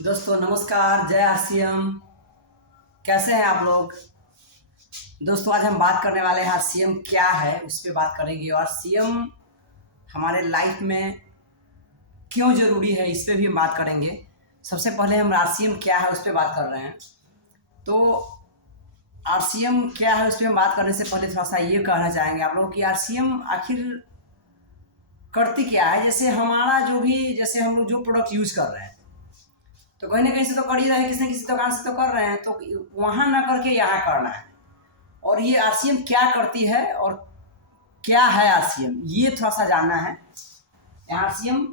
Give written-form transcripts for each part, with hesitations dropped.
दोस्तों नमस्कार, जय आरसीएम। कैसे हैं आप लोग। दोस्तों आज हम बात करने वाले हैं आरसीएम क्या है उस पर बात करेंगे और आरसीएम हमारे लाइफ में क्यों ज़रूरी है इस पर भी हम बात करेंगे। सबसे पहले हम आरसीएम क्या है उस पर बात कर रहे हैं। तो आरसीएम क्या है उस पर हम बात करने से पहले थोड़ा सा ये कहना चाहेंगे आप लोग कि आरसीएम आखिर करती क्या है। जैसे हमारा जैसे हम लोग जो प्रोडक्ट यूज कर रहे हैं तो कहीं ना कहीं से तो कर ही रहे हैं, किसी न किसी दुकान से तो कर रहे हैं, तो वहाँ ना करके यहाँ करना है। और ये आरसीएम क्या करती है और क्या है आरसीएम, ये थोड़ा सा जानना है। आरसीएम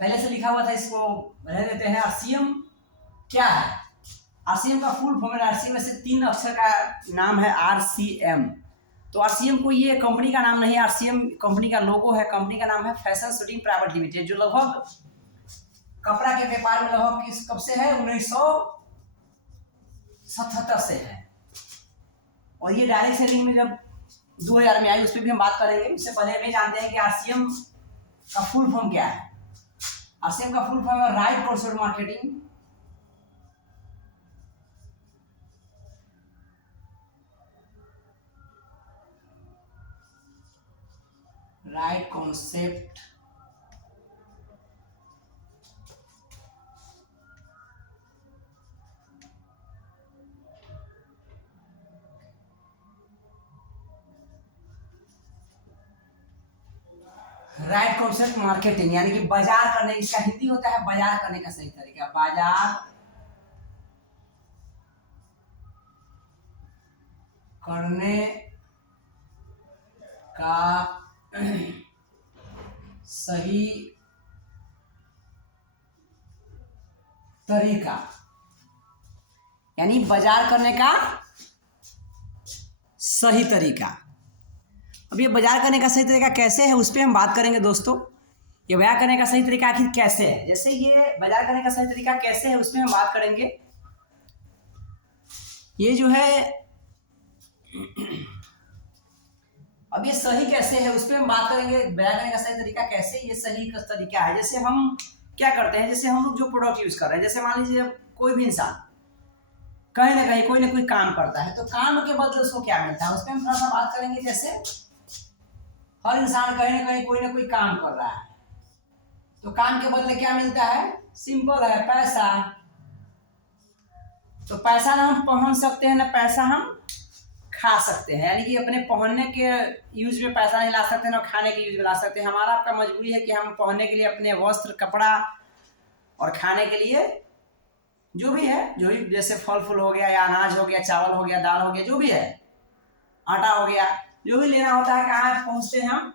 पहले से लिखा हुआ था, इसको रह देते हैं। आरसीएम क्या है। आरसीएम का फुल फॉर्म है, आरसीएम में से 3 अक्षर का नाम है आरसीएम। तो आरसीएम कोई ये कंपनी का नाम नहीं है, आरसीएम कंपनी का लोगो है। कंपनी का नाम है फैशन शूटिंग प्राइवेट लिमिटेड, जो लगभग कपड़ा के व्यापार में लगभग कब से है, 1977 से है। और ये डायरेक्ट सेलिंग में जब 2000 में आई उस पर भी हम बात करेंगे। उससे पहले भी जानते हैं कि आरसीएम का फुल फॉर्म क्या है। आरसीएम का फुल फॉर्म है right consumer marketing right concept right concept marketing, यानी कि बाजार करने, इसका हिंदी होता है बाजार करने का सही तरीका। बाजार करने का सही तरीका, यानी बाजार करने का सही तरीका। अब ये बाजार करने का सही तरीका कैसे है उस पर हम बात करेंगे दोस्तों। ये बाजार करने का सही तरीका आखिर कैसे है, जैसे ये बाजार करने का सही तरीका कैसे है उस पर हम बात करेंगे। ये जो है अब ये सही कैसे है उस पर हम बात करेंगे। बाजार करने का सही तरीका कैसे, ये सही का तरीका है। जैसे हम क्या करते हैं, जैसे हम लोग जो प्रोडक्ट यूज कर रहे हैं, जैसे मान लीजिए कोई भी इंसान कहीं ना कहीं कोई ना कोई काम करता है, तो काम के बदले उसको क्या मिलता है उस पर हम थोड़ा सा बात करेंगे। जैसे हर इंसान कहीं ना कोई काम कर रहा है, तो काम के बदले क्या मिलता है, सिंपल है, पैसा। तो पैसा ना हम पहन सकते हैं ना पैसा हम खा सकते हैं, यानी कि अपने पहनने के यूज में पैसा नहीं ला सकते ना खाने के यूज में ला सकते हैं। हमारा आपका मजबूरी है कि हम पहनने के लिए अपने वस्त्र, कपड़ा और खाने के लिए जो भी है, जो भी जैसे फल फूल हो गया या अनाज हो गया, चावल हो गया, दाल हो गया, जो भी है, आटा हो गया, जो भी लेना होता है, कहाँ पहुंचते हैं हम,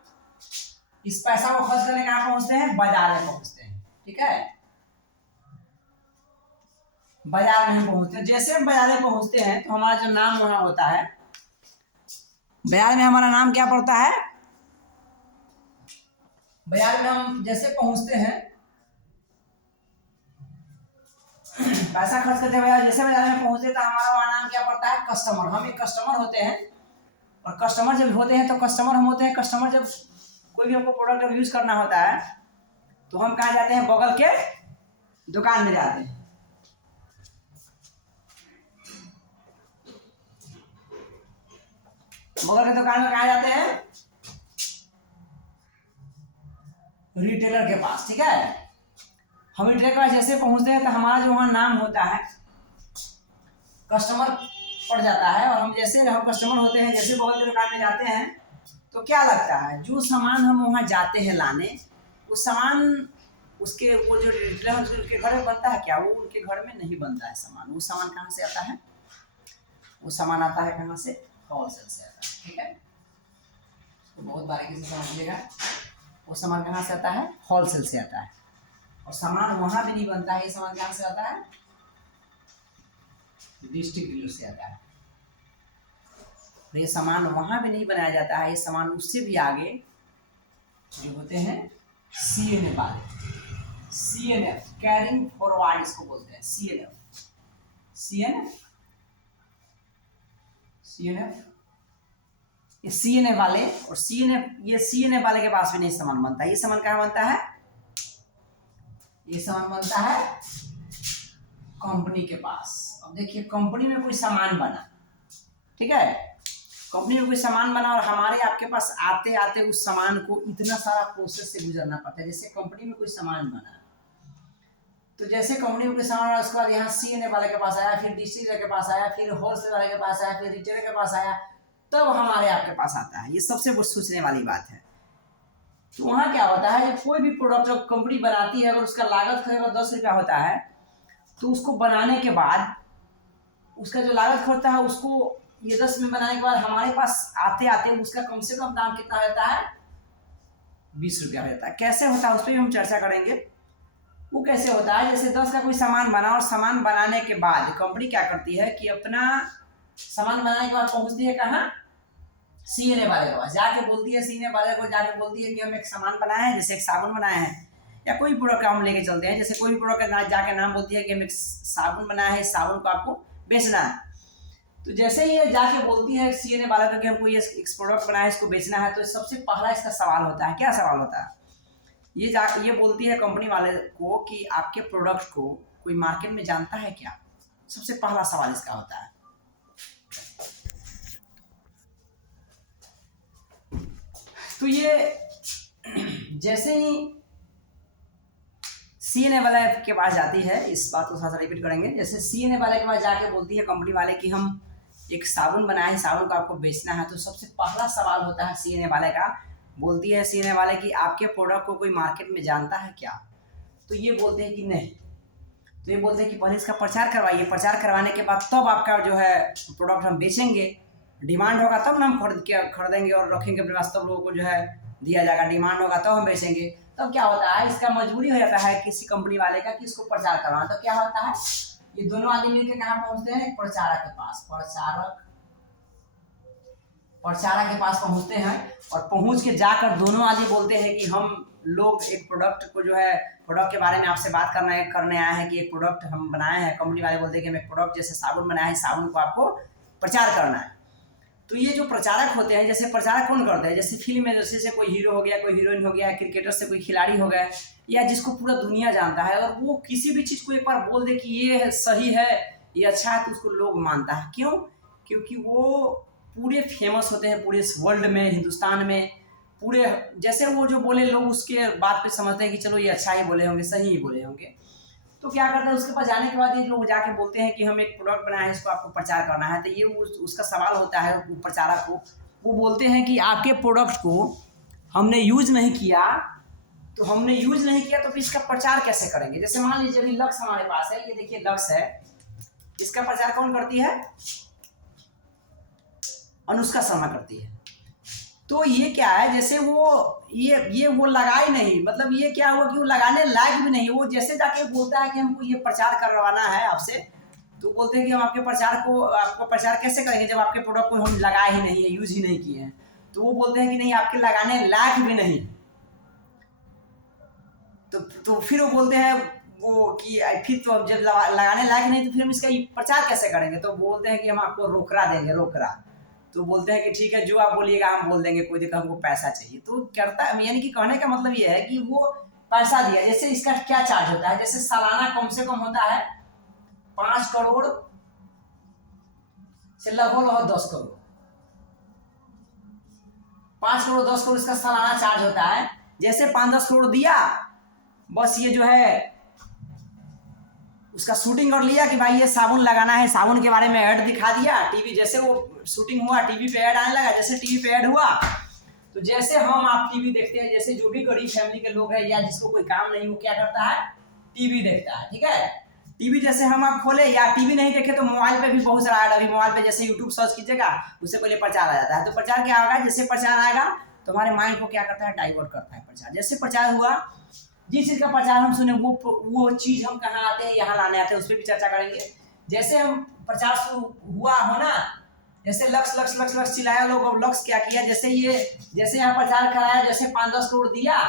इस पैसा को खर्च करने कहाँ पहुंचते हैं, बाजार में पहुंचते हैं। ठीक है, बाजार में हम पहुंचते हैं। जैसे हम बाजार में पहुंचते हैं तो हमारा जो नाम वहां होता है, बाजार में हमारा नाम क्या पड़ता है। बाजार में हम जैसे पहुंचते हैं, पैसा खर्च करते हुए जैसे बाजार में पहुंचते तो हमारा वहां नाम क्या पड़ता है, कस्टमर। हम एक कस्टमर होते हैं, और कस्टमर जब होते हैं तो कस्टमर हम होते हैं। कस्टमर जब कोई भी हमको प्रोडक्ट जब यूज करना होता है तो हम कहाँ जाते हैं, बगल के दुकान में जाते हैं। बगल के दुकान में कहाँ जाते हैं, रिटेलर के पास। ठीक है, हम रिटेलर के पास जैसे पहुंचते हैं तो हमारा जो वहाँ नाम होता है कस्टमर पड़ जाता है। और हम जैसे हम कस्टमर होते हैं, जैसे बगल की दुकान में जाते हैं तो क्या लगता है, जो सामान हम वहाँ जाते हैं लाने, उस सामान उसके वो जो रिटेलर उनके घर में बनता है क्या, वो उनके घर में नहीं बनता है सामान। वो सामान कहाँ से आता है, वो सामान आता है कहाँ से, होलसेल से आता है। ठीक है, तो बहुत बारीकी से समझिएगा। वो सामान कहाँ से आता है, होलसेल से आता है। और सामान वहाँ भी नहीं बनता है, ये सामान कहाँ से आता है, डिस्ट्रिक्ट डीलर से आता है। ये सामान वहाँ भी नहीं बनाया जाता है, ये सामान उससे भी आगे जो होते हैं CNF वाले, CNF कैरिंग फॉरवर्ड इसको बोलते हैं, CNF ये CNF वाले। और CNF वाले के पास भी नहीं सामान बनता है। ये सामान कहाँ बनता है, ये सामान बनता है कंपनी के पास। अब देखिए कंपनी में कोई सामान बना, ठीक है, कंपनी में कोई सामान बना और हमारे आपके पास आते आते उस सामान को इतना सारा प्रोसेस से गुजरना पड़ता है। जैसे कंपनी में कोई सामान बना, तो जैसे कंपनी में कोई सामान बना उसके बाद यहाँ सीएनए वाले के पास आया, फिर डिस्ट्रीब्यूटर के पास आया, फिर होलसेल वाले के पास आया, फिर रिटेलर के पास आया, तब हमारे आपके पास आता है। ये सबसे सोचने वाली बात है। तो वहाँ क्या होता है, जब कोई भी प्रोडक्ट जो कंपनी बनाती है अगर उसका लागत अगर 10 रुपया होता है, तो उसको बनाने के बाद उसका जो लागत होता है उसको ये 10 में बनाने के बाद हमारे पास आते आते उसका कम से कम दाम कितना रहता है, 20 रुपया हो जाता है। कैसे होता है उस पर भी हम चर्चा करेंगे। वो कैसे होता है, जैसे 10 का कोई सामान बना और सामान बनाने के बाद कंपनी क्या करती है कि अपना सामान बनाने के बाद पहुंचती है कहाँ, सीएनए वाले के पास जाके बोलती है, सीएनए वाले को जाके बोलती है कि हम एक सामान बनाए हैं, जैसे एक साबुन बनाए हैं या कोई प्रोडक्ट हम लेके चलते हैं, जैसे कोई प्रोडक्ट का जाके नाम बोलती है कि हम एक साबुन बनाया है, इस साबुन को आपको बेचना है। तो जैसे ही ये जाके बोलती है सीएनए वाला को कि हमको ये प्रोडक्ट बनाया है, इसको बेचना है, तो सबसे पहला इसका सवाल होता है, क्या सवाल होता है, ये बोलती है कंपनी वाले को कि आपके प्रोडक्ट को कोई मार्केट में जानता है क्या। सबसे पहला सवाल इसका होता है। तो ये जैसे ही सीएनए वाले के पास जाती है, इस बात को थोड़ा सा रिपीट करेंगे, जैसे सीएनए वाले के पास जाके बोलती है कंपनी वाले कि हम एक साबुन बनाए हैं, साबुन को आपको बेचना है, तो सबसे पहला सवाल होता है सीएनए वाले का। बोलती है सीएनए वाले कि आपके प्रोडक्ट को कोई मार्केट में जानता है क्या। तो ये बोलते हैं कि नहीं। तो ये बोलते हैं कि पहले इसका प्रचार करवाइए, प्रचार करवाने के बाद तब आपका जो है प्रोडक्ट हम बेचेंगे, डिमांड होगा तब ना हम खरीदेंगे और रखेंगे अपने पास, तब लोगों को जो है दिया जाएगा, डिमांड होगा तब हम बेचेंगे। तब क्या होता है, इसका मजबूरी हो जाता है किसी कंपनी वाले का कि इसको प्रचार करवाना। तो क्या होता है, ये दोनों आदमी मिलकर कहाँ पहुंचते हैं, प्रचारक के पास, प्रचारक के पास पहुंचते हैं और पहुंच के जाकर दोनों आदमी बोलते हैं कि हम लोग एक प्रोडक्ट को जो है, प्रोडक्ट के बारे में आपसे बात करने आए हैं कि एक प्रोडक्ट हम बनाए हैं। कंपनी वाले बोलते हैं कि हम एक प्रोडक्ट जैसे साबुन बनाए हैं, साबुन को आपको प्रचार करना है। तो ये जो प्रचारक होते हैं, जैसे प्रचारक कौन करते हैं, जैसे फिल्म में जैसे कोई हीरो हो गया, कोई हीरोइन हो गया, क्रिकेटर से कोई खिलाड़ी हो गया, या जिसको पूरा दुनिया जानता है और वो किसी भी चीज़ को एक बार बोल दे कि ये सही है, ये अच्छा है, तो उसको लोग मानता है। क्यों, क्योंकि वो पूरे फेमस होते हैं पूरे वर्ल्ड में, हिंदुस्तान में पूरे, जैसे वो जो बोले लोग उसके बात पे समझते हैं कि चलो ये अच्छा ही बोले होंगे, सही ही बोले होंगे। तो क्या करते हैं, उसके पास जाने के बाद ये लोग जाके बोलते हैं कि हम एक प्रोडक्ट बनाए हैं, इसको आपको प्रचार करना है। तो ये उसका सवाल होता है प्रचारक को। वो बोलते हैं कि आपके प्रोडक्ट को हमने यूज नहीं किया, तो फिर इसका प्रचार कैसे करेंगे। जैसे मान लीजिए अभी लक्स हमारे पास है, ये देखिए लक्स है, इसका प्रचार कौन करती है, अनुष्का शर्मा करती है। तो ये क्या है, जैसे वो लगा ही नहीं, मतलब ये क्या हुआ कि वो लगाने लायक भी नहीं। वो जैसे जाके बोलता है कि हमको ये प्रचार करवाना है आपसे, तो बोलते हैं कि हम आपको प्रचार कैसे करेंगे जब आपके प्रोडक्ट को हम लगाए ही नहीं है, यूज ही नहीं किए हैं। तो वो बोलते हैं कि नहीं, आपके लगाने लायक भी नहीं। तो फिर वो बोलते हैं वो कि फिर तो जब लगाने लायक नहीं, तो फिर हम इसका प्रचार कैसे करेंगे। तो बोलते हैं कि हम आपको रोकड़ा देंगे, रोकड़ा। तो बोलते हैं कि ठीक है, जो आप बोलिएगा हम बोल देंगे, कोई दिक्कत, हमको पैसा चाहिए। तो करता है, यानी कि कहने का मतलब ये है कि वो पैसा दिया। जैसे इसका क्या चार्ज होता है, जैसे सालाना कम से कम होता है 5 करोड़ से लगभग 10 करोड़, 5 करोड़ 10 करोड़ इसका सालाना चार्ज होता है। जैसे 5-10 करोड़ दिया, बस ये जो है उसका शूटिंग कर लिया कि भाई ये साबुन लगाना है, साबुन के बारे में ऐड दिखा दिया टीवी, जैसे वो शूटिंग हुआ टीवी पे ऐड आने लगा, जैसे टीवी पे ऐड हुआ, तो जैसे हम आप टीवी देखते हैं, जैसे जो भी गरीब फैमिली के लोग हैं या जिसको कोई काम नहीं, वो क्या करता है, टीवी देखता है। ठीक है, टीवी जैसे हम आप खोले या टीवी नहीं देखे तो मोबाइल पे भी बहुत सारा ऐड, अभी मोबाइल पे जैसे यूट्यूब सर्च कीजिएगा, उससे पहले प्रचार आ जाता है। तो प्रचार क्या होगा, जैसे प्रचार आएगा तो हमारे माइंड को क्या करता है, डाइवर्ट करता है प्रचार। जैसे प्रचार हुआ, जिस चीज़ का प्रचार हम सुने वो चीज़ हम कहाँ आते हैं, यहाँ लाने आते हैं, उस पर भी चर्चा करेंगे। जैसे हम प्रचार शुरू हुआ हो ना, जैसे लक्स लक्स लक्स लक्स चिल्लाया लोग, अब लक्स क्या किया, जैसे यहाँ प्रचार कराया, जैसे 5-10 करोड़ दिया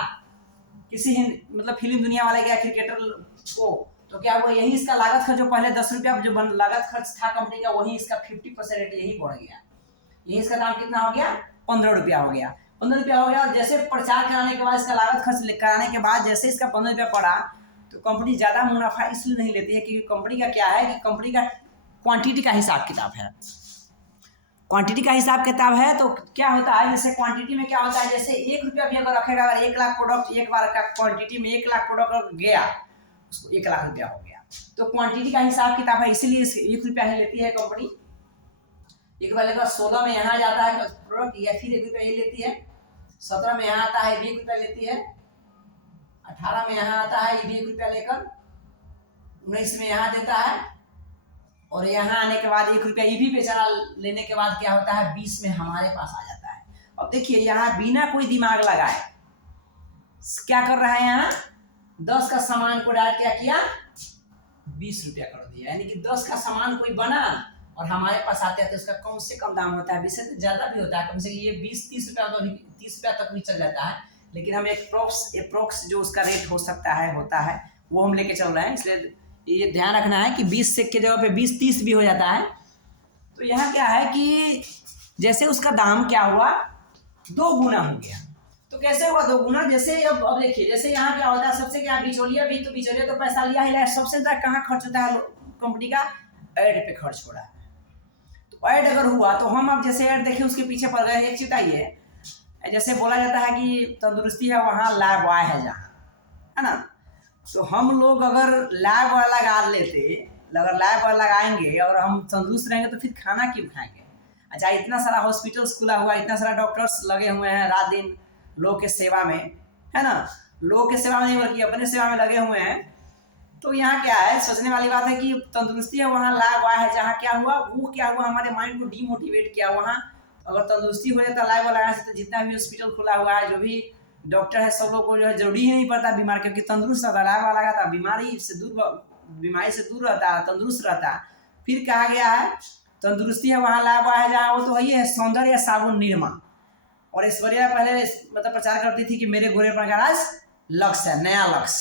किसी मतलब फिल्म दुनिया वाले क्या क्रिकेटर को, तो क्या हुआ, यही इसका लागत खर्च जो पहले 10 रुपया जो लागत खर्च था कंपनी का, वही इसका 50% यही बढ़ गया। यही इसका दाम कितना हो गया, 15 रुपया हो गया, 15 रुपया हो गया। और जैसे प्रचार कराने के बाद इसका लागत खर्च कराने के बाद जैसे इसका 15 रुपया पड़ा, तो कंपनी ज़्यादा मुनाफा इसलिए नहीं लेती है क्योंकि कंपनी का क्या है कि कंपनी का क्वांटिटी का हिसाब किताब है। क्वांटिटी का हिसाब किताब है तो क्या होता है, जैसे क्वांटिटी में क्या होता है, जैसे 1 रुपया भी अगर रखेगा, अगर 1 लाख प्रोडक्ट एक बार का क्वांटिटी में 1 लाख प्रोडक्ट गया, उसको 1 लाख रुपया हो गया। तो क्वांटिटी का हिसाब किताब है, इसीलिए 1 रुपया ही लेती है कंपनी। एक रुपया लेकर 16 में यहाँ जाता है प्रोडक्ट, या फिर 1 रुपया ये लेती है, 17 में यहाँ आता है, 1 रुपया लेती है, 18 में यहाँ आता है, ये भी 1 रुपया लेकर, 19 में यहाँ देता है, और यहाँ आने के बाद 1 रुपया ये भी बेचारा लेने के बाद क्या होता है, 20 में हमारे पास आ जाता है। अब देखिए यहाँ बिना कोई दिमाग लगाए क्या कर रहा है, यहाँ 10 का सामान को डाल क्या किया, 20 रुपया कर दिया। यानी कि 10 का सामान कोई बना और हमारे पास आते हैं तो उसका कम से कम दाम होता है, 20 से ज़्यादा भी होता है, कम से कम ये 20-30 रुपया तो 30 रुपया तक भी चल जाता है। लेकिन हम अप्रोक्स जो उसका रेट हो सकता है होता है वो हम लेके चल रहे हैं, इसलिए ये ध्यान रखना है कि 20 के जगह पे 20-30 भी हो जाता है। तो यहाँ क्या है कि जैसे उसका दाम क्या हुआ, 2 गुना हो गया। तो कैसे हुआ 2 गुना, जैसे अब देखिए, जैसे यहाँ क्या होता है, सबसे क्या बिचौलिया भी, तो बिचौलिया तो पैसा लिया ही, सबसे ज़्यादा कहाँ खर्च होता है कंपनी का, ऐड पे खर्च हो रहा है। तो ऐड अगर हुआ तो हम अब जैसे ऐड देखें उसके पीछे पड़ गए। एक चिताइए, जैसे बोला जाता है कि तंदुरुस्ती है वहाँ लैब बॉय है जहाँ, है ना। तो हम लोग अगर लैब बॉय लगा लेते, अगर लैब बॉय लगाएंगे और हम तंदुरुस्त रहेंगे तो फिर खाना क्यों खाएंगे। अच्छा, इतना सारा हॉस्पिटल्स खुला हुआ, इतना सारा डॉक्टर्स लगे हुए हैं रात दिन लोग के सेवा में, है ना, लोग के सेवा में नहीं बल्कि अपने सेवा में लगे हुए हैं। तो यहाँ क्या है, सोचने वाली बात है कि तंदुरुस्ती है वहाँ लैब बॉय है जहाँ, क्या हुआ, वो क्या हुआ, हमारे माइंड को डीमोटिवेट किया। वहाँ अगर तंदुरुस्ती हो जाता, लैब लगा सकते, जितना भी हॉस्पिटल खुला हुआ है, जो भी डॉक्टर है, सब लोग को जो है जरूरी ही नहीं पड़ता बीमार, क्योंकि तंदुरुस्त रहता, लैब वाला था, बीमारी से दूर रहता, तंदुरुस्त रहता। फिर कहा गया है तंदुरुस्ती है वहाँ लैब है जहाँ, वो तो वही है सौंदर्य साबुन निरमा। और ऐश्वर्या पहले मतलब प्रचार करती थी कि मेरे गोरेपन का राज लक्स है, नया लक्स।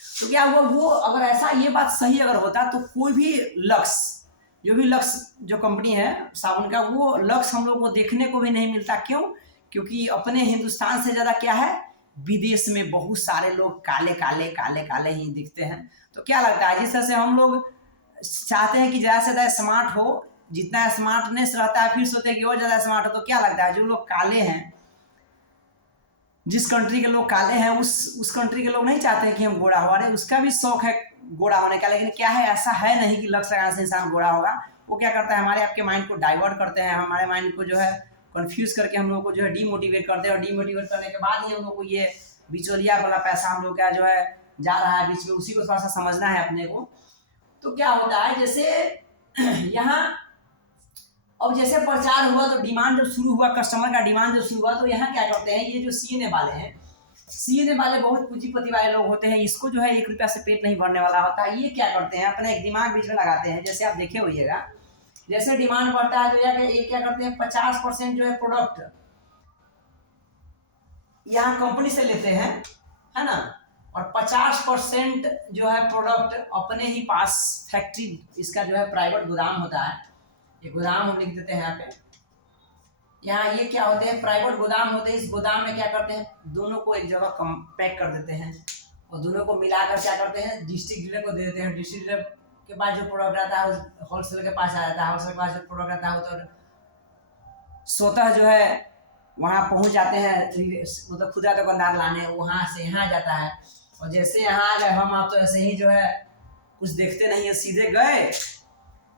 तो क्या हुआ, वो अगर ऐसा ये बात सही अगर होता तो कोई भी लक्स, जो भी लक्स जो कंपनी है साबुन का, वो लक्स हम लोग को देखने को भी नहीं मिलता। क्यों? क्योंकि अपने हिंदुस्तान से ज़्यादा क्या है, विदेश में बहुत सारे लोग काले काले काले काले ही दिखते हैं। तो क्या लगता है, जिस तरह से हम लोग चाहते हैं कि ज़्यादा से ज़्यादा स्मार्ट हो, जितना स्मार्टनेस रहता है फिर सोचते हैं कि और ज़्यादा स्मार्ट हो। तो क्या लगता है, जो लोग काले हैं, जिस कंट्री के लोग काले हैं, उस कंट्री के लोग नहीं चाहते हैं कि हम गोरा हो। अरे उसका भी शौक है गोरा होने का, लेकिन क्या है, ऐसा है नहीं कि लक्ष्य लगाने से इंसान गोरा होगा। वो क्या करता है, हमारे आपके माइंड को डाइवर्ट करते हैं, हमारे माइंड को जो है कंफ्यूज करके हम लोग को जो है डीमोटिवेट करते हैं, और डीमोटिवेट करने के बाद ही हम लोग को ये बिचौलिया वाला पैसा हम लोग का जो है जा रहा है बीच में, उसी को थोड़ा सा समझना है अपने को। तो क्या होता है, जैसे यहाँ अब जैसे प्रचार हुआ तो डिमांड जब शुरू हुआ, कस्टमर का डिमांड जब शुरू हुआ, तो यहाँ क्या करते हैं, ये जो सीएनए वाले हैं, सीएनए वाले बहुत पूंजीपति वाले लोग होते हैं, इसको जो है 1 रुपया से पेट नहीं भरने वाला होता है। ये क्या करते हैं, अपने एक दिमाग बीच में लगाते हैं। जैसे आप देखे होइएगा, जैसे डिमांड बढ़ता है तो ये क्या करते हैं, 50% जो है प्रोडक्ट यहाँ कंपनी से लेते हैं, है ना, और 50% जो है प्रोडक्ट अपने ही पास फैक्ट्री, इसका जो है प्राइवेट गोदाम होता है, ये गोदाम हम लिख देते हैं यहाँ पे। यहाँ ये क्या होते हैं, प्राइवेट गोदाम होते हैं। इस गोदाम में क्या करते हैं, दोनों को एक जगह पैक कर देते हैं और दोनों को मिलाकर क्या करते हैं, डिस्ट्रिक्ट डीलर को दे देते हैं। डिस्ट्रिक्ट डीलर के पास जो प्रोडक्ट आता है होलसेल के पास आ जाता है, होलसेल के पास जो प्रोडक्ट आता है तो स्वतः जो है वहाँ पहुँच जाते हैं, मतलब खुदरा दुकानदार लाने, वहाँ से यहाँ जाता है। और जैसे यहाँ आ गए हम, आप तो ऐसे ही जो है कुछ देखते नहीं है, सीधे गए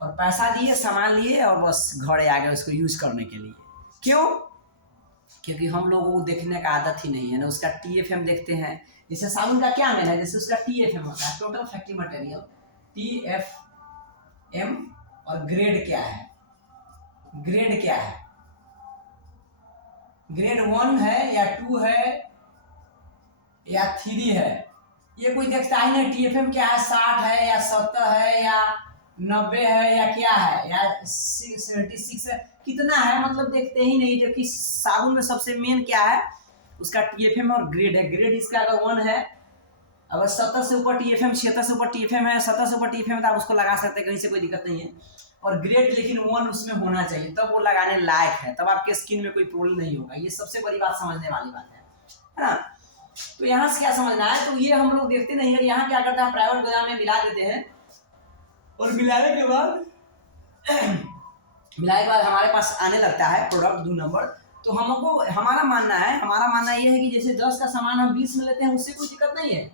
और पैसा दिए, सामान लिए और बस घरे आ गए उसको यूज करने के लिए। क्यों? क्योंकि हम लोगों को देखने का आदत ही नहीं है ना, उसका TFM देखते हैं। जैसे साबुन का क्या मेन है, जैसे उसका TFM होता है, टोटल फैक्ट्री मटेरियल, TFM, और ग्रेड क्या है, ग्रेड क्या है, ग्रेड 1 है या 2 है या 3 है, ये कोई देखता ही नहीं। TFM क्या है, 60 है या 70 है या 90 है या क्या है, या 76 है, कितना है, मतलब देखते ही नहीं। जो कि साबुन में सबसे मेन क्या है, उसका TFM और ग्रेड है। ग्रेड इसका अगर 1 है, अगर 70 से ऊपर TFM, 76 से ऊपर TFM है, 70 से ऊपर TFM है, तो आप उसको लगा सकते हैं, कहीं से कोई दिक्कत नहीं है। और ग्रेड लेकिन 1 उसमें होना चाहिए, तब वो लगाने लायक है, तब आपके स्किन में कोई प्रॉब्लम नहीं होगा। ये सबसे बड़ी बात, समझने वाली बात है ना। तो यहाँ से क्या समझना है, तो ये हम लोग देखते नहीं है। यहाँ क्या करता है, प्राइवेट गोदाम में मिला देते हैं और मिलाने के बाद हमारे पास आने लगता है प्रोडक्ट 2 नंबर। तो हमको हमारा मानना ये है कि जैसे 10 का सामान हम 20 में लेते हैं, उससे कोई दिक्कत नहीं है।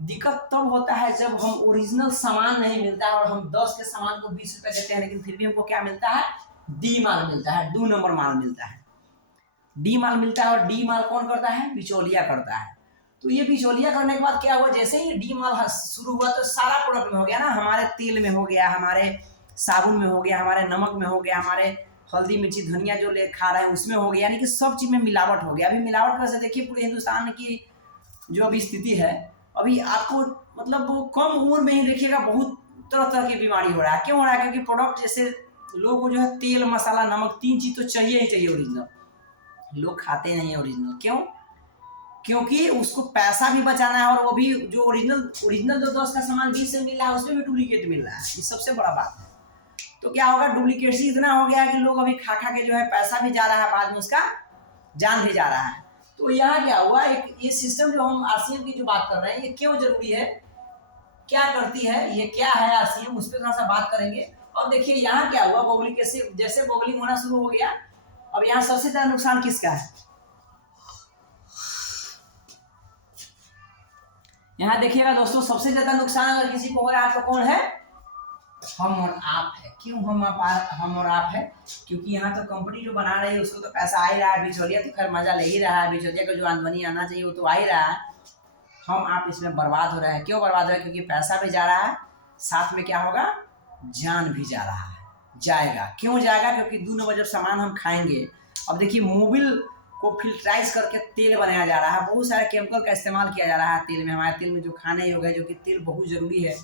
दिक्कत तब होता है जब हम ओरिजिनल सामान नहीं मिलता है और हम 10 के सामान को 20 रुपए देते हैं, लेकिन फिर भी हमको क्या मिलता है, डी माल मिलता है, 2 नंबर माल मिलता है, डी माल मिलता है। और डी माल कौन करता है, बिचौलिया करता है। तो ये बिचौलिया करने के बाद क्या हुआ, जैसे ही डी माल शुरू हुआ तो सारा प्रोडक्ट में हो गया ना, हमारे तेल में हो गया, हमारे साबुन में हो गया, हमारे नमक में हो गया, हमारे हल्दी मिर्ची धनिया जो ले खा रहे हैं उसमें हो गया, यानी कि सब चीज़ में मिलावट हो गया। अभी मिलावट वैसे देखिए पूरे हिंदुस्तान की जो अभी स्थिति है, अभी आपको मतलब वो कम उम्र में ही देखिएगा बहुत तरह तरह की बीमारी हो रहा है। क्यों हो रहा है, क्योंकि प्रोडक्ट जैसे लोगों को जो है तेल मसाला नमक 3 चीज़ तो चाहिए ही चाहिए ओरिजिनल, लोग खाते नहीं है ओरिजिनल। क्यों, क्योंकि उसको पैसा भी बचाना है और वो भी जो ओरिजिनल जो 10 का सामान 20 से मिल रहा है उसमें भी डुप्लीकेट मिल रहा है, ये सबसे बड़ा बात है। तो क्या होगा, डुप्लीकेसी इतना हो गया है कि लोग अभी खा के जो है पैसा भी जा रहा है, बाद में उसका जान भी जा रहा है। तो यहाँ क्या हुआ, एक ये सिस्टम जो हम आरसीएम की जो बात कर रहे हैं, ये क्यों जरूरी है, क्या करती है, ये क्या है आरसीएम, उस पर थोड़ा सा बात करेंगे। और देखिए यहाँ क्या हुआ, बॉगलिंग जैसे बॉगलिंग होना शुरू हो गया, अब यहाँ सबसे ज्यादा नुकसान किसका है, यहाँ देखिएगा दोस्तों, सबसे ज्यादा नुकसान अगर किसी को हो रहा है तो कौन है, हम और आप है। क्यों हम और आप है, क्योंकि यहाँ तो कंपनी जो बना रही है उसको तो पैसा आ ही रहा है, बिचौलिया तो खैर मजा ले ही रहा है, बिचौलिया को जो आमदनी आना चाहिए वो तो आ ही रहा है। हम आप इसमें बर्बाद हो रहे हैं। क्यों बर्बाद हो रहा है, क्योंकि पैसा भी जा रहा है, साथ में क्या होगा, जान भी जा रहा है, जाएगा। क्यों जाएगा, क्योंकि 2 नंबर जब सामान हम खाएंगे, अब देखिए मोबिल को फिल्टराइज करके तेल बनाया जा रहा है, बहुत सारे केमिकल का इस्तेमाल किया जा रहा है तेल में। हमारे तेल में जो खाने योग्य है, जो कि तेल बहुत ज़रूरी है,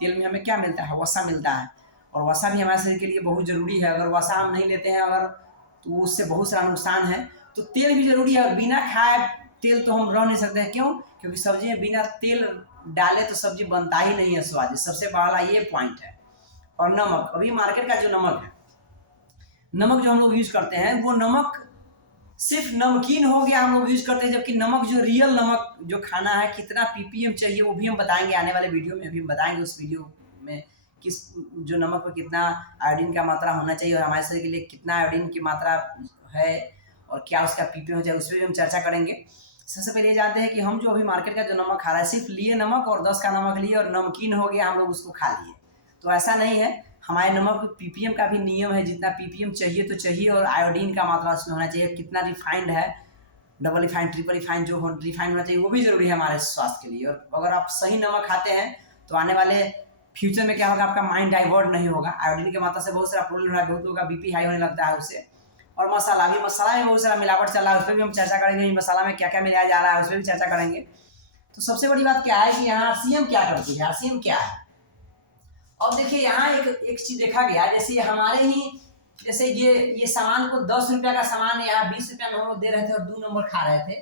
तेल में हमें क्या मिलता है, वसा मिलता है, और वसा भी हमारे शरीर के लिए बहुत ज़रूरी है। अगर वसा हम नहीं लेते हैं अगर, तो उससे बहुत सारा नुकसान है। तो तेल भी ज़रूरी है, और बिना खाए तेल तो हम रह नहीं सकते हैं। क्यों, क्योंकि सब्जी में बिना तेल डाले तो सब्जी बनता ही नहीं है स्वादिष्ट, सबसे बड़ा ये पॉइंट है। और नमक, अभी मार्केट का जो नमक है, नमक जो हम लोग यूज करते हैं, वो नमक सिर्फ नमकीन हो गया हम लोग यूज करते हैं, जबकि नमक जो रियल नमक जो खाना है, कितना पीपीएम चाहिए वो भी हम बताएंगे आने वाले वीडियो में। अभी हम बताएंगे उस वीडियो में किस जो नमक में कितना आयोडीन का मात्रा होना चाहिए और हमारे शरीर के लिए कितना आयोडीन की मात्रा है और क्या उसका पीपीएम हो जाए, उस पर भी हम चर्चा करेंगे। सबसे पहले ये जानते हैं कि हम जो अभी मार्केट का जो नमक खा रहा है, सिर्फ लिए नमक और 10 का नमक लिए और नमकीन हो गया, हम लोग उसको खा लिए, तो ऐसा नहीं है। हमारे नमक पीपीएम का भी नियम है, जितना पीपीएम चाहिए तो चाहिए, और आयोडीन का मात्रा उसमें होना चाहिए, कितना रिफाइंड है, डबल रिफाइंड ट्रिपल रिफाइंड जो रिफाइंड होना चाहिए वो भी जरूरी है हमारे स्वास्थ्य के लिए। और अगर आप सही नमक खाते हैं तो आने वाले फ्यूचर में क्या होगा, आपका माइंड डाइवर्ट नहीं होगा। आयोडीन की मात्रा से बहुत सारा प्रॉब्लम हो रहा है, बहुत लोगों का बीपी हाई होने लगता है उससे। और मसाला में बहुत सारा मिलावट चल रहा है, उस पर भी हम चर्चा करेंगे, मसाला में क्या क्या मिलाया जा रहा है उस पर भी चर्चा करेंगे। तो सबसे बड़ी बात क्या है कि यहाँ आरसीएम क्या करती है, आरसीएम क्या है। अब देखिए यहाँ एक चीज देखा गया, जैसे हमारे ही जैसे ये सामान को 10 रुपया का सामान यहाँ 20 रुपया में हम लोग दे रहे थे और 2 नंबर खा रहे थे।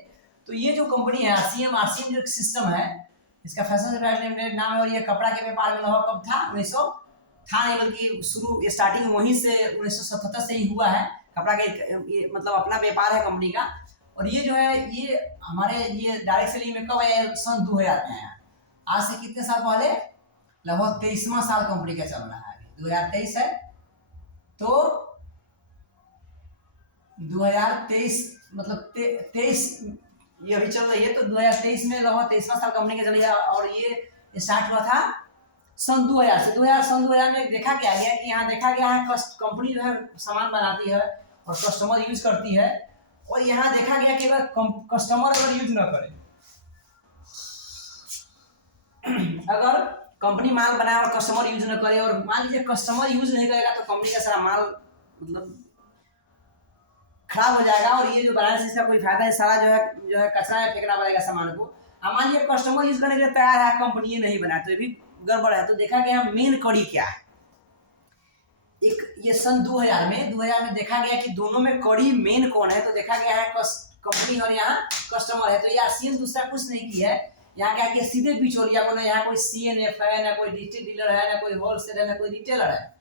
तो ये जो कंपनी है आरसीएम जो सिस्टम है, इसका फैशन लिमिटेड नाम है, और ये कपड़ा के व्यापार में लगभग कब था, 1900 था नहीं, बल्कि शुरू स्टार्टिंग वहीं से 1977 से ही हुआ है। कपड़ा के मतलब अपना व्यापार है कंपनी का। और ये जो है ये हमारे ये डायरेक्ट सेलिंग में कब आया, सन 2000 में आया। आज से कितने साल पहले, लगभग 23वां साल कंपनी का चल रहा है, 2023 है तो 2023 मतलब 23 ये अभी चल रही है, तो 2023 में लगभग 23वां साल कंपनी का चल रहा है। और ये स्टार्ट हुआ था सन 2000 से। सन 2000 में देखा क्या गया कि यहाँ देखा गया है कंपनी जो है सामान बनाती है और कस्टमर यूज करती है, और यहाँ देखा गया कि अगर कस्टमर अगर यूज ना करे, अगर कंपनी माल बनाए और कस्टमर यूज न करे, और मान लीजिए कस्टमर यूज नहीं करेगा तो कंपनी का सारा माल मतलब खराब हो जाएगा, और ये जो बनाने से इसका कोई फायदा है, सारा जो है कचरा में फेंकना पड़ेगा सामान को। मान लीजिए कस्टमर यूज करने के लिए तैयार है, कंपनी नहीं बनाए, तो ये भी गड़बड़ है। तो देखा गया मेन कड़ी क्या है, एक ये सन 2000 में देखा गया कि दोनों में कड़ी मेन कौन है, तो देखा गया है कंपनी और यहाँ कस्टमर है। तो ये आरसीएम दूसरा कुछ नहीं की है, यहाँ क्या किया, सीधे बिचौलिया को, ना यहाँ कोई सीएनएफ है, ना कोई डिस्ट्रीब्यूटर है, ना कोई होलसेलर है, ना कोई रिटेलर है,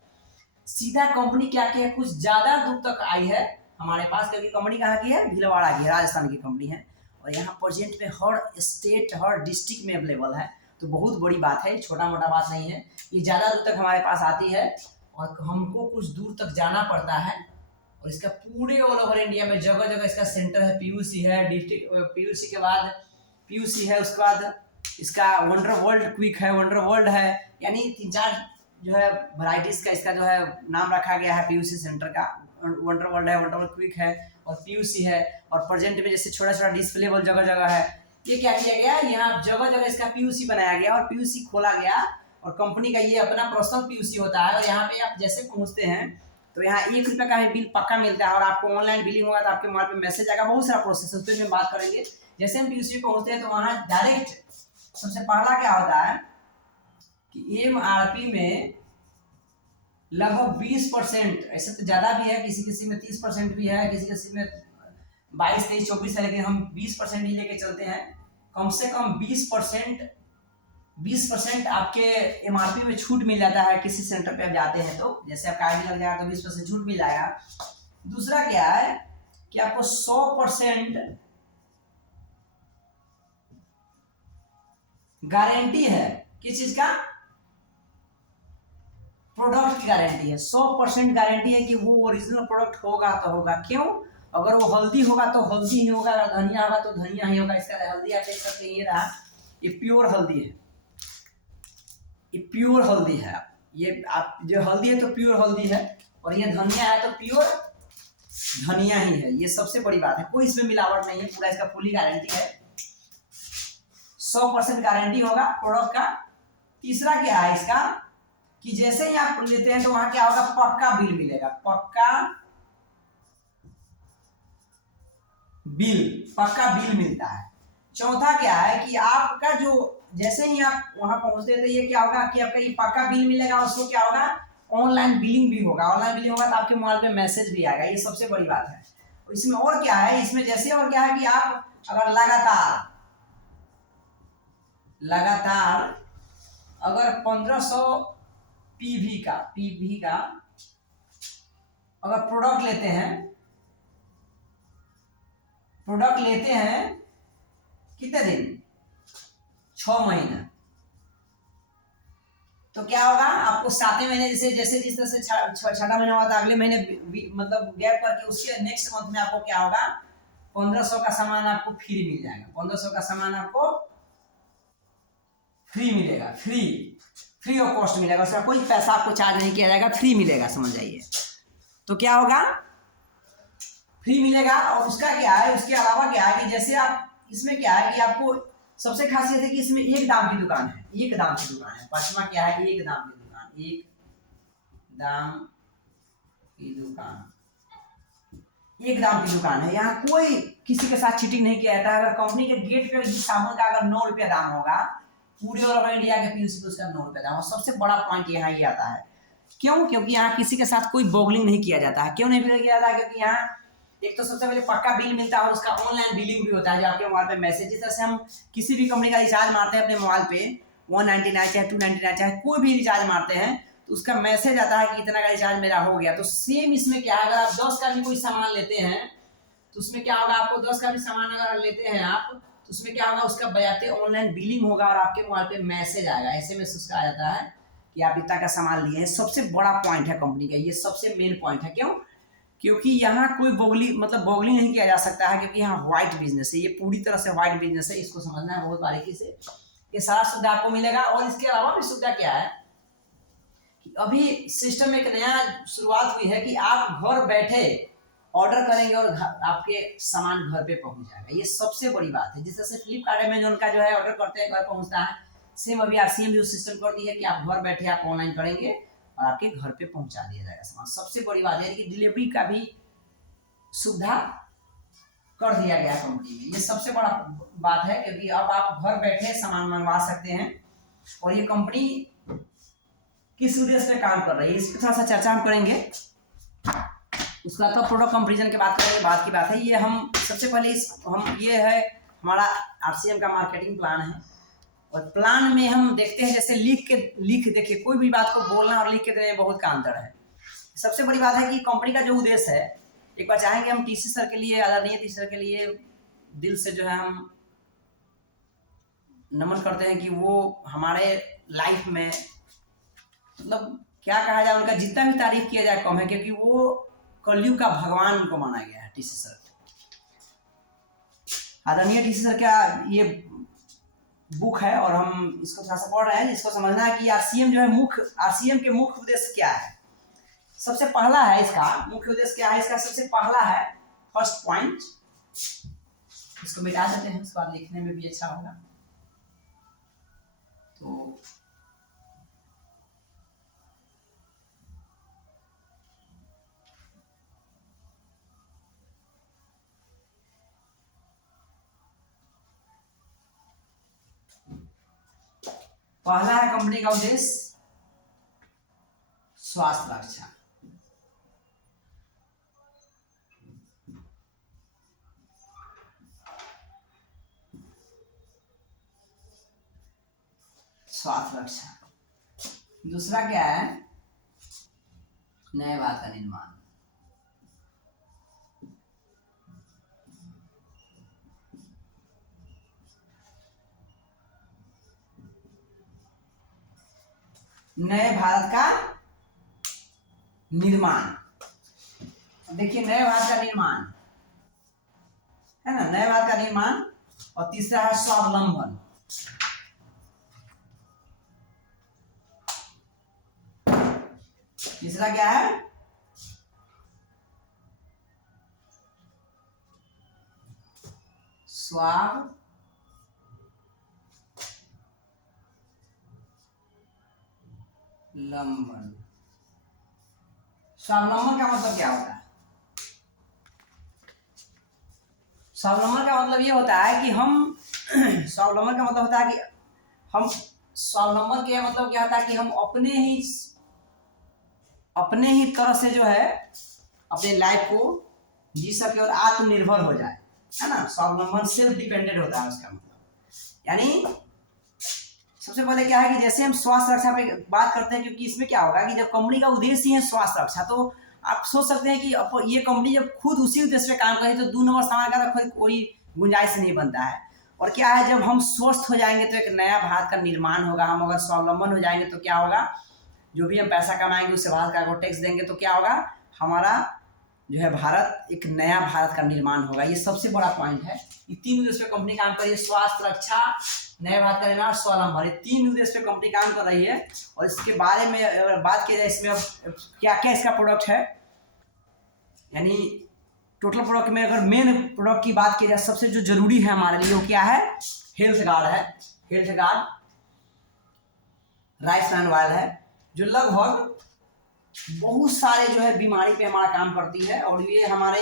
सीधा कंपनी क्या किया, कुछ ज्यादा दूर तक आई है हमारे पास, क्योंकि कंपनी कहाँ की है, भीलवाड़ा की है, राजस्थान की कंपनी है। और यहाँ प्रेजेंट में हर स्टेट हर डिस्ट्रिक्ट में अवेलेबल है। तो बहुत बड़ी बात है, छोटा मोटा बात नहीं है। ये ज़्यादा दूर तक हमारे पास आती है और हमको कुछ दूर तक जाना पड़ता है। और इसका पूरे ऑल ओवर इंडिया में जगह जगह इसका सेंटर है। पीयूसी है, डिस्ट्रिक्ट पीयूसी के बाद पीयूसी है, उसके बाद इसका वंडर वर्ल्ड क्विक है, वंडर वर्ल्ड है, यानी 3-4 जो है वैरायटीज़ का इसका जो है नाम रखा गया है पीयूसी सेंटर का। वंडर वर्ल्ड है, वंडर वर्ल्ड क्विक है और पीयूसी है। और प्रेजेंट में जैसे छोटा छोटा डिस्प्लेबल जगह जगह है। ये क्या किया गया, यहाँ जगह जगह इसका पीयूसी बनाया गया और पीयूसी खोला गया और कंपनी का ये अपना पर्सनल पीयूसी होता है। और यहाँ पे आप जैसे पहुँचते हैं तो यहाँ 1 रुपये का भी बिल पक्का मिलता है और आपको ऑनलाइन बिलिंग होगा तो आपके मोबाइल पे मैसेज आएगा। बहुत सारा प्रोसेस है, उस पर हम बात करेंगे। जैसे हम पीयूसी पहुँचते हैं तो वहाँ डायरेक्ट सबसे पहला क्या होता है कि एमआरपी में लगभग 20%, ऐसे तो ज़्यादा भी है, किसी किसी में 30% भी है, किसी किसी में 22, 23, 24 है, लेकिन हम 20% ही लेके चलते हैं। कम से कम 20% आपके एमआरपी में छूट मिल जाता है किसी सेंटर पे आप जाते हैं तो। जैसे आपका आईडी लग जाएगा तो 20% छूट मिल जाएगा। दूसरा क्या है कि आपको 100% गारंटी है। किस चीज का? प्रोडक्ट की गारंटी है। 100% गारंटी है कि वो ओरिजिनल प्रोडक्ट होगा तो होगा। क्यों? अगर वो हल्दी होगा तो हल्दी ही होगा, अगर धनिया होगा तो धनिया ही होगा। इसका हल्दी आप देख सकते हैं, ये रहा, ये प्योर हल्दी है, ये प्योर हल्दी है। ये आप जो हल्दी है तो प्योर हल्दी है, और ये धनिया है तो प्योर धनिया ही है। ये सबसे बड़ी बात है, कोई इसमें मिलावट नहीं है, पूरा इसका फुली गारंटी है। 100% गारंटी होगा प्रोडक्ट का। तीसरा क्या है इसका कि जैसे ही आप लेते हैं तो वहां क्या होगा, पक्का बिल मिलेगा, पक्का बिल मिलता है। चौथा क्या है कि आपका जो जैसे ही आप वहां पहुंचते हैं तो ये क्या होगा कि आपका ये पक्का बिल मिलेगा, उसको क्या होगा, ऑनलाइन बिलिंग भी होगा। ऑनलाइन बिलिंग होगा तो आपके मोबाइल पे मैसेज भी आएगा। ये सबसे बड़ी बात है। इसमें और क्या है, इसमें जैसे और क्या है कि आप अगर लगातार अगर 1500 पीवी का अगर प्रोडक्ट लेते हैं कितने दिन, 6 महीना, तो क्या होगा आपको 7वें महीने जैसे जिस तरह से छठा महीना हुआ था, अगले महीने मतलब गैप करके उसके नेक्स्ट मंथ में आपको क्या होगा, 1500 का सामान आपको फ्री मिल जाएगा। 1500 का सामान आपको फ्री मिलेगा, फ्री ऑफ कॉस्ट मिलेगा। उसका कोई पैसा आपको चार्ज नहीं किया जाएगा, फ्री मिलेगा, समझ जाइए। तो क्या होगा, फ्री मिलेगा। और उसका क्या है, उसके अलावा क्या है कि जैसे आप इसमें क्या है कि आपको सबसे खासियत है कि इसमें एक दाम की दुकान है, एक दाम की दुकान है। पांचवा क्या है, एक दाम की दुकान, एक दाम की दुकान, एक दाम की दुकान है। यहाँ कोई किसी के साथ चीटिंग नहीं किया जाता है। अगर कंपनी के गेट पे सामान का अगर 9 रुपया दाम होगा, पूरे ऑल ओवर इंडिया के पीयूसी पे उसका 9 रुपया दाम। और सबसे बड़ा पॉइंट यहाँ ये आता है, क्यों? क्योंकि यहाँ किसी के साथ कोई बॉगलिंग नहीं किया जाता है। क्यों नहीं किया जाता है? क्योंकि यहाँ एक तो सबसे पहले पक्का बिल मिलता है और उसका ऑनलाइन बिलिंग भी होता है, जो आपके मोबाइल पे मैसेज। जिस तरह से हम किसी भी कंपनी का रिचार्ज मारते हैं अपने मोबाइल पे, 199 चाहे 299 चाहे कोई भी रिचार्ज मारते हैं, तो उसका मैसेज आता है कि इतना का रिचार्ज मेरा हो गया। तो सेम इसमें क्या है, अगर आप 10 का भी कोई सामान लेते हैं तो उसमें क्या होगा, आपको 10 का भी सामान अगर लेते हैं आप, तो उसमें क्या होगा, उसका बजाते ऑनलाइन बिलिंग होगा और आपके मोबाइल पे मैसेज आएगा। ऐसे में उसका आ जाता है कि आप इतना का सामान लिए हैं। सबसे बड़ा पॉइंट है कंपनी का, ये सबसे मेन पॉइंट है। क्यों? क्योंकि यहाँ कोई बॉगलिंग नहीं किया जा सकता है, क्योंकि यहाँ व्हाइट बिजनेस है, ये पूरी तरह से व्हाइट बिजनेस है। इसको समझना है बहुत बारीकी से। ये सारा सुविधा आपको मिलेगा। और इसके अलावा भी सुविधा क्या है कि अभी सिस्टम में एक नया शुरुआत हुई है कि आप घर बैठे ऑर्डर करेंगे और आपके सामान घर पे पहुंच जाएगा। ये सबसे बड़ी बात है। जिस तरह से फ्लिपकार्ट अमेजोन का जो है ऑर्डर करते हैं घर पहुंचता है, सेम अभी आरसीएम भी उस सिस्टम कर दी है कि आप घर बैठे आप ऑनलाइन करेंगे और आपके घर पे पहुंचा दिया जाएगा सामान। सबसे बड़ी बात है कि डिलीवरी का भी सुविधा कर दिया गया कंपनी में। ये सबसे बड़ा बात है, क्योंकि अब आप घर बैठे सामान मंगवा सकते हैं। और ये कंपनी किस उद्देश्य से काम कर रही है, इस पर थोड़ा सा चर्चा हम करेंगे। उसका तो प्रोडक्ट कंपैरिजन की बात करेंगे, बात की बात है। ये हम सबसे पहले ये है हमारा आरसीएम का मार्केटिंग प्लान है। और प्लान में हम देखते हैं, जैसे लिख देखिए, कोई भी बात को बोलना और लिख के देने में बहुत का अंतर है। सबसे बड़ी बात है कि कंपनी का जो उद्देश्य है, एक बार चाहेंगे हम टीसी सर के लिए, आदरणीय टीसी सर के लिए दिल से जो है हम नमन करते हैं कि वो हमारे लाइफ में मतलब क्या कहा जाए, उनका जितना भी तारीफ किया जाए कम है, क्योंकि वो कलयुग का भगवान उनको माना गया है। टीसी सर, आदरणीय टीसी सर का ये बुक है और हम इसको थोड़ा सा पढ़ रहे हैं। इसको समझना है कि आरसीएम जो है आरसीएम के मुख्य उद्देश्य क्या है। सबसे पहला है इसका मुख्य उद्देश्य क्या है, इसका सबसे पहला है फर्स्ट पॉइंट, इसको मिटा देते हैं, उसके बाद लिखने में भी अच्छा होगा। तो पहला है कंपनी का उद्देश्य स्वास्थ्य रक्षा। स्वास्थ्य रक्षा। दूसरा क्या है, नए भारत का निर्माण। नए भारत का निर्माण, देखिए नए भारत का निर्माण है ना, नए भारत का निर्माण। और तीसरा है स्वावलंबन। तीसरा क्या है, स्वावलंबन। स्वावलंबन का मतलब क्या होता है? स्वावलंबन का मतलब ये होता है कि हम स्वावलंबन का मतलब होता है कि हम स्वावलंबन के मतलब क्या होता है कि हम अपने ही तरह से जो है अपने लाइफ को जी सके और आत्मनिर्भर हो जाए, है ना। स्वावलंबन सेल्फ डिपेंडेंट होता है उसका मतलब। यानी सबसे पहले क्या है कि जैसे हम स्वास्थ्य रक्षा पे बात करते हैं, क्योंकि इसमें क्या होगा कि जब कंपनी का उद्देश्य ही है स्वास्थ्य रक्षा, तो आप सोच सकते हैं कि ये कंपनी जब खुद उसी उद्देश्य पे काम करे तो 2 नंबर सामान का कोई गुंजाइश नहीं बनता है। और क्या है, जब हम स्वस्थ हो जाएंगे तो एक नया भारत का निर्माण होगा। हम अगर स्वावलंबन हो जाएंगे तो क्या होगा, जो भी हम पैसा कमाएंगे उससे भारत का टैक्स देंगे तो क्या होगा, हमारा जो है भारत, एक नया भारत का निर्माण होगा। ये सबसे बड़ा पॉइंट है। ये 3 उद्देश्य पे कंपनी काम कर रही है, स्वास्थ्य रक्षा, नए भारत का निर्माण, स्वावलंबन। 3 उद्देश्य पे कंपनी काम कर रही है। और इसके बारे में अगर बात की जाए, इसमें अब क्या क्या इसका प्रोडक्ट है, यानी टोटल प्रोडक्ट में अगर मेन प्रोडक्ट की बात की जाए, सबसे जो जरूरी है हमारे लिए वो क्या है, हेल्थ गार्ड है। Health guard rice brand oil है, जो लगभग बहुत सारे जो है बीमारी पे हमारा काम करती है। और ये हमारे,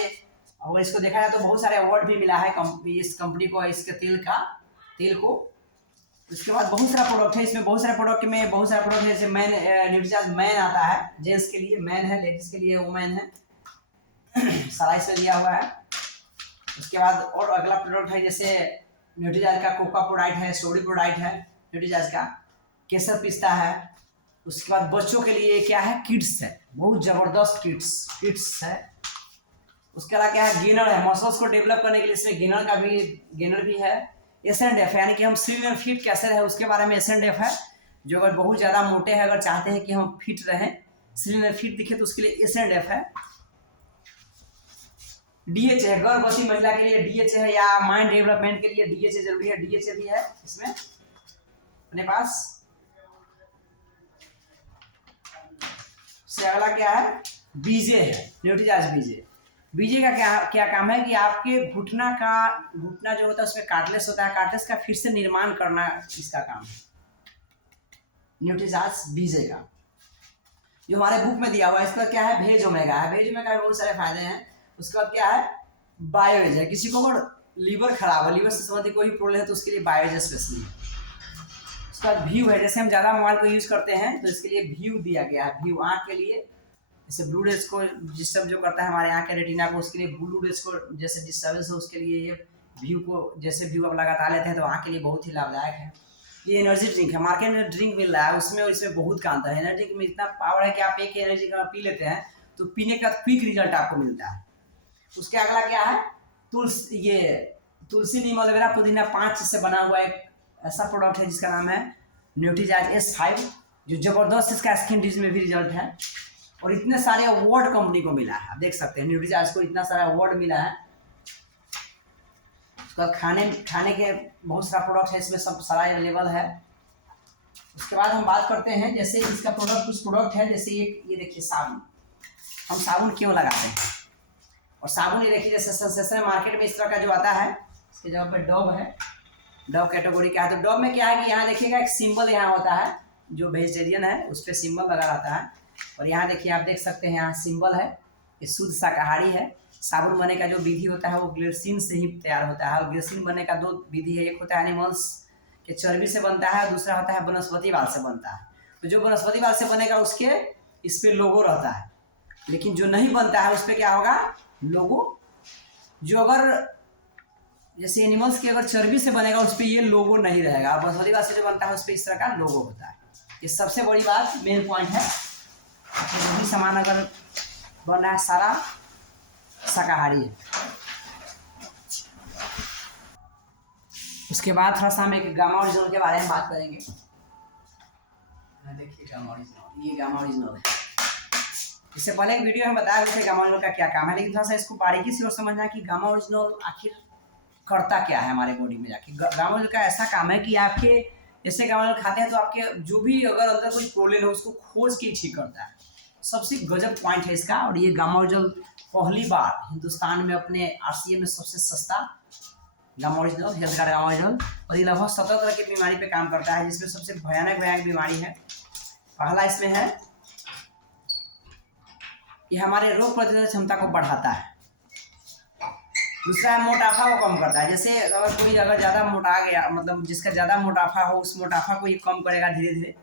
अगर इसको देखा जाए तो बहुत सारे अवार्ड भी मिला है इस कंपनी को, इसके तेल को। उसके बाद बहुत सारा प्रोडक्ट है इसमें, बहुत सारे प्रोडक्ट है, जैसे मैन न्यूट्रीचार्ज मैन आता है, जेंट्स के लिए मैन है, लेडीज के लिए वुमेन है, सारा इससे लिया हुआ है। उसके बाद और अगला प्रोडक्ट है, जैसे न्यूट्रीचार्ज का कोका प्रोडाइट है, सोडी प्रोडाइट है, न्यूट्रीचार्ज का केसर पिस्ता है। उसके बाद बच्चों के लिए क्या है, किड्स है, बहुत जबरदस्त किड्स है। उसके अलावा क्या है, गेनर है, मसल्स को डेवलप करने के लिए इसमें गेनर भी है। एस&एफ यानी कि हम शरीर फिट कैसे रहे उसके बारे में एस&एफ है। जो अगर बहुत ज़्यादा मोटे हैं, अगर चाहते हैं कि हम फिट रहें, शरीर में फिट दिखे, तो उसके लिए एस&एफ है। डीएच है, गर्भवती महिला के लिए डीएच है, या माइंड डेवलपमेंट के लिए डीएच जरूरी है, डीएच भी है इसमें अपने पास। से अगला क्या है, बीजे है, न्यूट्रीचार्ज बीजे का क्या काम है कि आपके घुटना जो होता है उसमें कार्टिलेज होता है, कार्टिलेज का फिर से निर्माण करना इसका काम है, न्यूट्रीचार्ज बीजे का, जो हमारे बुक में दिया हुआ है। इसका क्या है, भेज ओमेगा है, भेज ओमेगा में बहुत सारे फायदे हैं। उसके बाद क्या है, बायोएज है, किसी को अगर लीवर खराब है, लीवर से संबंधित कोई प्रॉब्लम है तो उसके लिए बायोएज स्पेशली है। उसके बाद व्यू है, जैसे हम ज़्यादा मोबाइल को यूज़ करते हैं तो इसके लिए व्यू दिया गया है। व्यू आँख के लिए, जैसे ब्लू रेज को डिस्टर्ब जो करता है हमारे आँख के रेटिना को, उसके लिए ब्लू रेज को जैसे डिस्टर्बेंस हो उसके लिए ये व्यू को, जैसे व्यू आप लगातार लेते हैं तो आँख के लिए बहुत ही लाभदायक है। ये एनर्जी ड्रिंक है, मार्केट में ड्रिंक मिल रहा है, उसमें और इसमें बहुत का अंतर है। एनर्जी ड्रिंक में इतना पावर है कि आप एक एनर्जी का पी लेते हैं तो पीने का क्विक रिजल्ट आपको मिलता है। उसके अगला क्या है, तुलसी, नीम, एलोवेरा, पुदीना 5 चीज से बना हुआ एक ऐसा प्रोडक्ट है जिसका नाम है न्यूट्रीजार्ज S5, जो जबरदस्त इसका स्किन डिजीज में भी रिजल्ट है और इतने सारे अवार्ड कंपनी को मिला है। आप देख सकते हैं न्यूट्रीजार्ज को इतना सारा अवार्ड मिला है। उसका खाने के बहुत सारा प्रोडक्ट है, इसमें सब सारा अवेलेबल है। उसके बाद हम बात करते हैं जैसे इसका प्रोडक्ट, कुछ प्रोडक्ट है जैसे ये देखिए साबुन। हम साबुन क्यों लगाते हैं? और साबुन ये देखिए जैसे सेंसेशन मार्केट में इस तरह का जो आता है, इसके जगह पे डव है, डव कैटेगरी का है। तो डव में क्या है कि यहाँ देखिएगा एक सिंबल यहाँ होता है, जो वेजिटेरियन है उस पर सिंबल लगा रहता है। और यहाँ देखिए आप देख सकते हैं यहाँ सिंबल है, ये शुद्ध शाकाहारी है। साबुन बनने का जो विधि होता है वो ग्लिसरीन से ही तैयार होता है। और ग्लिसरीन बनने का 2 विधि है, एक होता है एनिमल्स के चर्बी से बनता है, दूसरा होता है वनस्पति बाल से बनता है। तो जो वनस्पति बाल से बनेगा उसके इस पर लोगो रहता है, लेकिन जो नहीं बनता है उस पर क्या होगा, लोगो। जो अगर जैसे एनिमल्स की अगर चर्बी से बनेगा उस पर ये लोगो नहीं रहेगा, और वनस्पति बाल से जो बनता है उस पर इस तरह का लोगो होता है। ये सबसे बड़ी बात, मेन पॉइंट है। जो भी सामान अगर बन रहा है सारा शाकाहारी है। उसके बाद थोड़ा सा हम एक गामा ओरिजिनल के बारे में बात करेंगे। देखिए गामा ओरिजिनल, ये गामा ओरिजिनल है। इससे पहले एक वीडियो में बताया गया था गामा ओरिजिनल का क्या काम है, लेकिन थोड़ा सा इसको बारीकी से और समझना कि गामा ओरिजिनल आखिर करता क्या है हमारे बॉडी में जाके। गामा ओरिजिनल का ऐसा काम है कि आपके जैसे गामा ओरिजिनल खाते हैं तो आपके जो भी अगर अंदर कोई प्रॉब्लम हो उसको खोज के ठीक करता है। सबसे गजब पॉइंट है इसका। और ये गामा ओरिजिनल पहली बार हिंदुस्तान में अपने RCM में सबसे सस्ता gamma original, health card gamma original, और ये लगभग 17 तरह की बीमारी पे काम करता है, जिसमें सबसे भयानक बीमारी है। पहला इसमें है ये हमारे रोग प्रतिरोधक क्षमता को बढ़ाता है। दूसरा है मोटापा को कम करता है। जैसे अगर कोई ज़्यादा मोटा गया, मतलब जिसका ज़्यादा मोटापा हो, उस मोटापा को ये कम करेगा धीरे धीरे।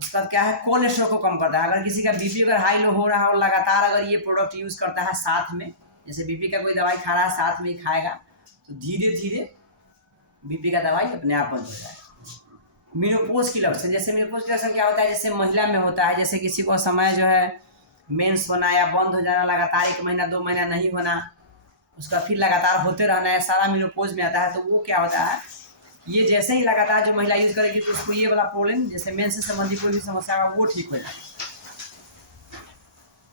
उसका क्या है, कोलेस्ट्रॉल को कम करता है। अगर किसी का BP अगर हाई लो हो रहा हो, लगातार अगर ये प्रोडक्ट यूज़ करता है साथ में, जैसे BP का कोई दवाई खा रहा है साथ में ही खाएगा, तो धीरे धीरे BP का दवाई अपने आप बंद हो जाएगा। मेनोपॉज की लक्षण, जैसे मेनोपॉज के लक्षण क्या होता है, जैसे महिला में होता है, जैसे किसी को समय जो है मेंस होना या बंद हो जाना, लगातार 1 महीना 2 महीना नहीं होना, उसका फिर लगातार होते रहना है, सारा मेनोपॉज में आता है। तो वो क्या होता है, ये जैसे ही लगातार जो महिला यूज करेगी तो उसको ये वाला प्रॉब्लम, जैसे मेंस से संबंधित कोई भी समस्या होगा वो ठीक हो जाएगी।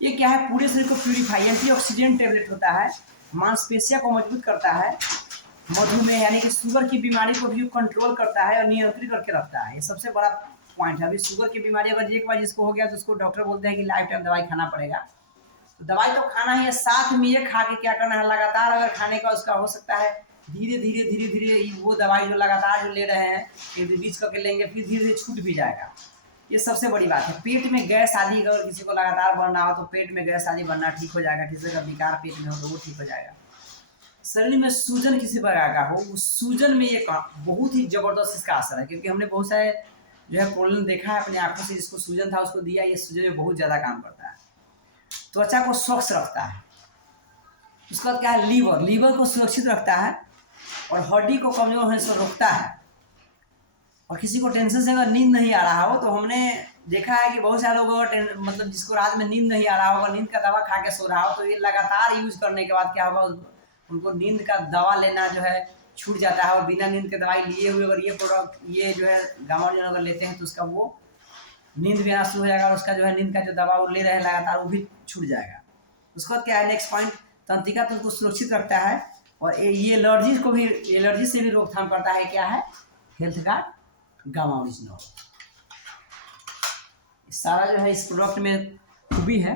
ये क्या है, पूरे शरीर को प्यूरिफाई, एंटीऑक्सीडेंट टैबलेट होता है, मांसपेशियों को मजबूत करता है, मधुमेह यानी कि शुगर की बीमारी को भी कंट्रोल करता है और नियंत्रित करके रखता है। ये सबसे बड़ा पॉइंट है। अभी शुगर की बीमारी अगर एक बार जिसको हो गया तो उसको डॉक्टर बोलते हैं कि लाइफ टाइम दवाई खाना पड़ेगा। तो दवाई तो खाना ही है, साथ में ये खा के क्या करना है, लगातार अगर खाने का उसका हो सकता है धीरे धीरे वो दवाई जो लगातार जो ले रहे हैं रिलीज करके लेंगे, फिर धीरे धीरे छूट भी जाएगा। ये सबसे बड़ी बात है। पेट में गैस आदि अगर किसी को लगातार बढ़ना हो तो पेट में गैस आदि बढ़ना ठीक हो जाएगा। किसी का विकार पेट में हो तो वो ठीक हो जाएगा। शरीर में सूजन किसी प्रकार का हो, उस सूजन में ये बहुत ही जबरदस्त इसका असर है, क्योंकि हमने बहुत सारे जो है प्रॉब्लम देखा है अपने आंखों से, जिसको सूजन था उसको दिया, ये सूजन में बहुत ज़्यादा काम करता है। त्वचा को स्वच्छ रखता है। उसके बाद क्या है, लीवर को सुरक्षित रखता है और हड्डी को कमजोर होने से रोकता है। और किसी को टेंशन से अगर नींद नहीं आ रहा हो, तो हमने देखा है कि बहुत सारे लोग अगर मतलब जिसको रात में नींद नहीं आ रहा होगा, नींद का दवा खा के सो रहा हो, तो ये लगातार यूज करने के बाद क्या होगा, उनको नींद का दवा लेना जो है छूट जाता है। और बिना नींद के दवाई लिए हुए अगर ये प्रोडक्ट ये जो है गामा ओरिजिनल अगर लेते हैं तो उसका वो नींद भी आना शुरू हो जाएगा और उसका जो है नींद का जो दवा वो ले रहे हैं लगातार वो भी छूट जाएगा। उसके बाद क्या है, नेक्स्ट पॉइंट, तंत्रिका तंत्र को सुरक्षित रखता है और ये एलर्जी से भी रोकथाम करता है। क्या है, हेल्थ कार्ड गामा ओरिजिनल। सारा जो है इस प्रोडक्ट में खूबी है।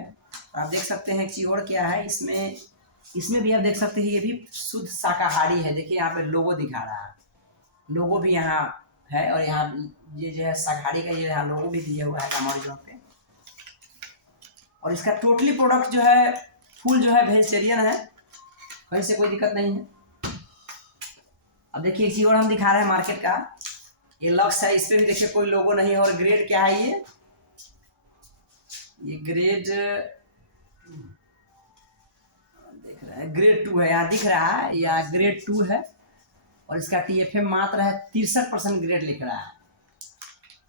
आप देख सकते हैं एक चीज और क्या है, इसमें भी आप देख सकते हैं ये भी शुद्ध शाकाहारी है। देखिए यहाँ पे लोगो दिखा रहा है, लोगो भी यहाँ है और यहाँ ये जो है शाकाहारी का ये यहाँ लोगो भी दिया हुआ है गामा ओरिजिनल पे। और इसका टोटली प्रोडक्ट जो है फुल जो है वेजिटेरियन है, कहीं से कोई दिक्कत नहीं है। अब देखिए एक चीज और हम दिखा रहे हैं मार्केट का, ये लक्स है, इस पर भी देखिए कोई लोगो नहीं है। और ग्रेड क्या है, ये ग्रेड देख रहे हैं, ग्रेड 2 है, यहाँ दिख रहा है, या ग्रेड 2 है। और इसका TFM मात्र है 63% ग्रेड लिख रहा है।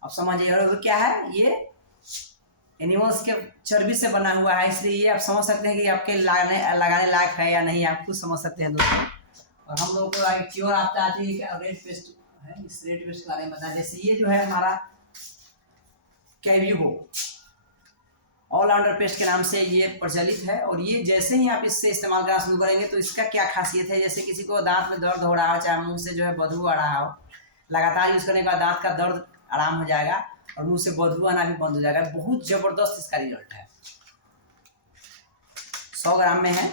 अब समझिए और क्या है, ये एनिमल्स के चर्बी से बना हुआ है, इसलिए ये आप समझ सकते हैं कि आपके लगाने लायक है या नहीं, आप खुद समझ सकते हैं दोस्तों। और हम लोगों को एक और आता है कि रेड पेस्ट है, इस रेड पेस्ट के बारे में बताया। जैसे ये जो है हमारा कैविगो ऑलराउंडर पेस्ट के नाम से ये प्रचलित है, और ये जैसे ही आप इससे इस्तेमाल करना शुरू करेंगे तो इसका क्या खासियत है, जैसे किसी को दांत में दर्द हो रहा हो, चाहे मुंह से जो है बदबू आ रहा हो, लगातार यूज करने के बाद दांत का दर्द आराम हो जाएगा और मुंह से बदबू आना भी बंद हो जाएगा। बहुत जबरदस्त इसका रिजल्ट है। 100 ग्राम में है,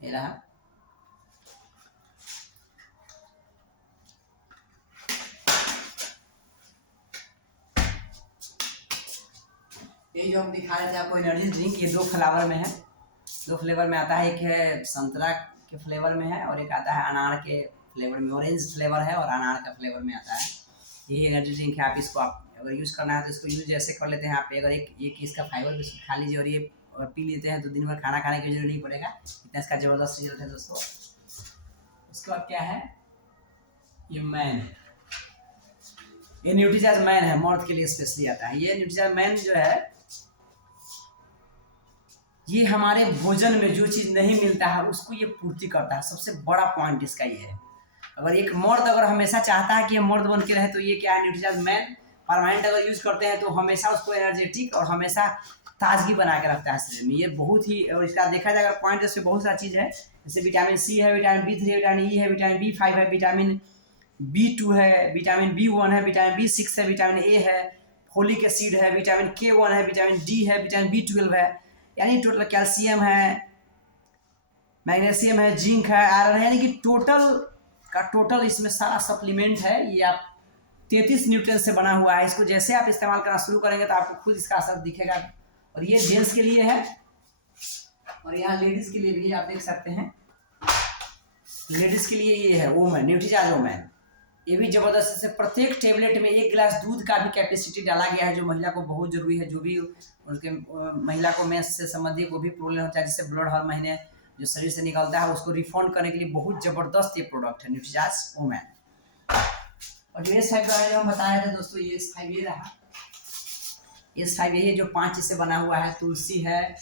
ये रहा। ये जो हम दिखा रहे थे आपको एनर्जी ड्रिंक, ये 2 फ्लेवर में है, 2 फ्लेवर में आता है। एक है संतरा के फ्लेवर में है और एक आता है अनार के फ्लेवर में, ऑरेंज फ्लेवर है और अनार का फ्लेवर में आता है। ये एनर्जी ड्रिंक है। आप इसको आप अगर यूज़ करना है तो इसको यूज ऐसे कर लेते हैं आप, अगर एक इसका फाइबर बिस्कुट खा लीजिए और ये पी लेते हैं तो दिन भर खाना खाने की जरूरत नहीं पड़ेगा। इतना इसका ज़बरदस्त रिजल्ट है दोस्तों। उसके बाद क्या है, ये मैन, ये न्यूट्रीचार्ज मैन है, मर्द के लिए स्पेशली आता है। ये न्यूट्रीचार्ज मैन जो है, ये हमारे भोजन में जो चीज़ नहीं मिलता है उसको ये पूर्ति करता है। सबसे बड़ा पॉइंट इसका ये है। अगर एक मर्द अगर हमेशा चाहता है कि ये मर्द बन के रहे तो ये क्या है, न्यूट्रीचार्ज मैन परमानेंट अगर यूज करते हैं तो हमेशा उसको एनर्जेटिक और हमेशा ताजगी बना के रखता है शरीर में। ये बहुत ही, और इसका देखा जाएगा पॉइंट जैसे बहुत सारी चीज़ है, जैसे विटामिन सी है, विटामिन B3 है, विटामिन E है, विटामिन B5 है, विटामिन B2 है, विटामिन B1 है, विटामिन B6 है, विटामिन A है, फोलिक एसिड है, विटामिन K1 है, विटामिन D है, विटामिन B12 है, यानी टोटल कैल्शियम है, मैग्नीशियम है, जिंक है, आयरन है, यानी कि टोटल का टोटल इसमें सारा सप्लीमेंट है। ये आप 33 न्यूट्रिएंट्स से बना हुआ है। इसको जैसे आप इस्तेमाल करना शुरू करेंगे तो आपको खुद इसका असर दिखेगा। और ये जेंट्स के लिए है और यहाँ लेडीज के लिए भी आप देख सकते हैं। लेडीज के लिए ये है वोमैन, न्यूट्रीचार्ज वोमैन। ये भी जबरदस्त है। प्रत्येक टेबलेट में 1 गिलास दूध का भी कैपेसिटी डाला गया है, जो महिला को बहुत जरूरी है। जो भी उनके महिला को मेंस से संबंधित वो भी प्रॉब्लम होता है, जिससे ब्लड हर महीने जो शरीर से निकलता है उसको रिफंड करने के लिए बहुत जबरदस्त ये प्रोडक्ट है न्यूट्रीचार्ज वोमैन। और जो S5 के बारे में हम बताया था दोस्तों, ये S5 ये रहा। S5 ये जो 5 चीज से बना हुआ है, तुलसी है,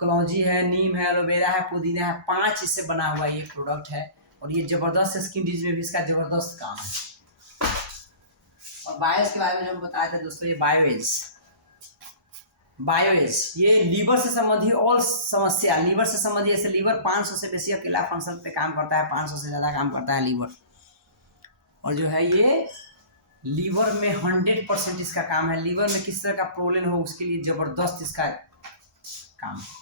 कलौंजी है, नीम है, एलोवेरा है, पुदीना है, 5 चीज से बना हुआ ये प्रोडक्ट है। और ये जबरदस्त स्किन डिजीज में भी इसका जबरदस्त काम है। और बायोएज के बारे में जो हम बताया था दोस्तों, ये बायोएज ये लीवर से संबंधित ऑल समस्या, लीवर से संबंधित, जैसे लीवर 500 से बेसी अकेला फंक्शन पे काम करता है, 500 से ज़्यादा काम करता है लीवर। और जो है ये लीवर में 100% इसका काम है। लीवर में किस तरह का प्रॉब्लम हो उसके लिए जबरदस्त इसका काम है।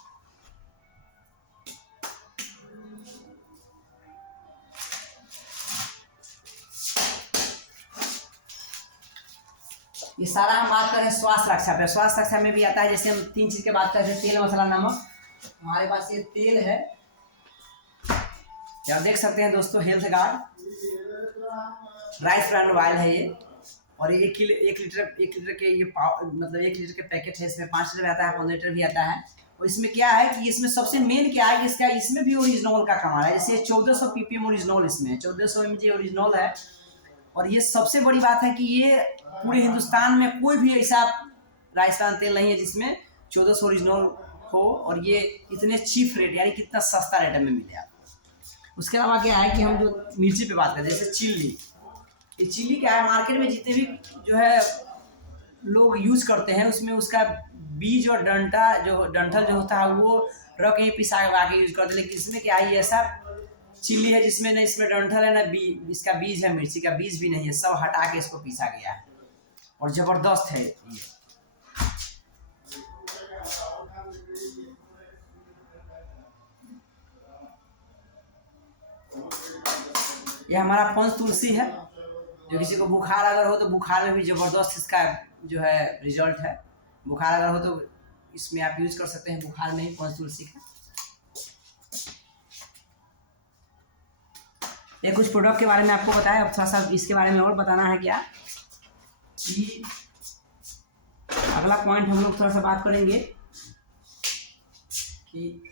ये सारा हम बात करें स्वास्थ्य रक्षा पे। स्वास्थ्य रक्षा में भी आता है, जैसे हम 3 चीज की बात करते हैं, तेल, मसाला, नमक। हमारे पास ये तेल है, आप देख सकते हैं दोस्तों, health guard rice brand oil है ये। और ये 1 लीटर के ये मतलब 1 लीटर के पैकेट है। इसमें 5 लीटर आता है, 15 लीटर भी आता है। और इसमें क्या है कि इसमें सबसे मेन क्या है कि इसका इसमें भी ओरिजिनल का कमाल है। जैसे 1400 ppm ओरिजिनल इसमें है, 1400 mg ओरिजिनल है। और ये सबसे बड़ी बात है कि ये पूरे हिंदुस्तान में कोई भी ऐसा राजस्थान तेल नहीं है जिसमें 1400 ओरिजिनल हो और ये इतने चीप रेट, यानी कितना सस्ता रेट में मिले आपको। उसके अलावा क्या है कि हम जो मिर्ची पे बात करते हैं, जैसे चिल्ली, ये चिल्ली क्या है, मार्केट में जितने भी जो है लोग यूज करते हैं उसमें उसका बीज और डंठल जो होता है वो रख के पिसा के यूज करते हैं। लेकिन इसमें क्या है, ये ऐसा चिल्ली है जिसमें न इसमें डंठल है न इसका बीज है, मिर्ची का बीज भी नहीं है, सब हटा के इसको पीसा गया है और जबरदस्त है ये हमारा पंच तुलसी है। जो किसी को बुखार अगर हो तो बुखार में भी जबरदस्त इसका जो है रिजल्ट है। बुखार अगर हो तो इसमें आप यूज कर सकते हैं, बुखार में ही पंच तुलसी का। ये कुछ प्रोडक्ट के बारे में आपको बताया, अब थोड़ा सा इसके बारे में और बताना है क्या कि अगला पॉइंट हम लोग थोड़ा सा बात करेंगे कि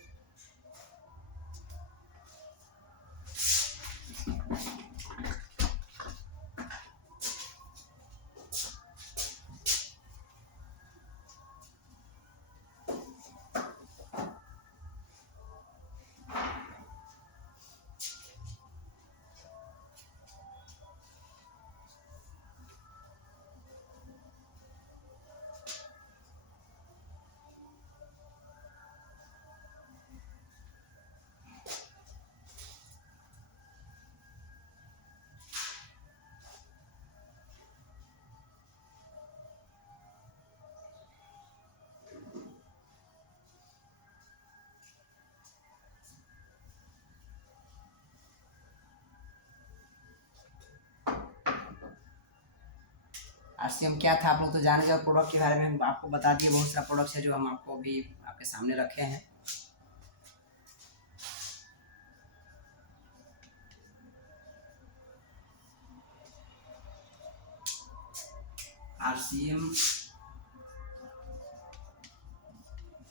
आरसीएम क्या था आप लोग तो जाने जाओ। प्रोडक्ट के बारे में हम आपको बता दिए, बहुत सारा प्रोडक्ट्स है जो हम आपको अभी आपके सामने रखे हैं। आरसीएम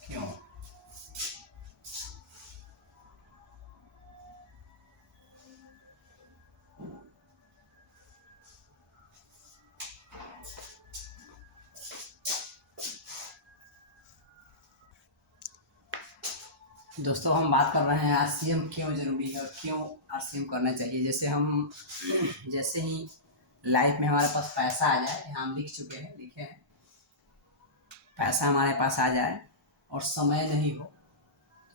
क्यों? दोस्तों हम बात कर रहे हैं आरसीएम क्यों ज़रूरी है और क्यों आरसीएम करना चाहिए। जैसे ही लाइफ में हमारे पास पैसा आ जाए, यहाँ हम लिखे हैं पैसा हमारे पास आ जाए और समय नहीं हो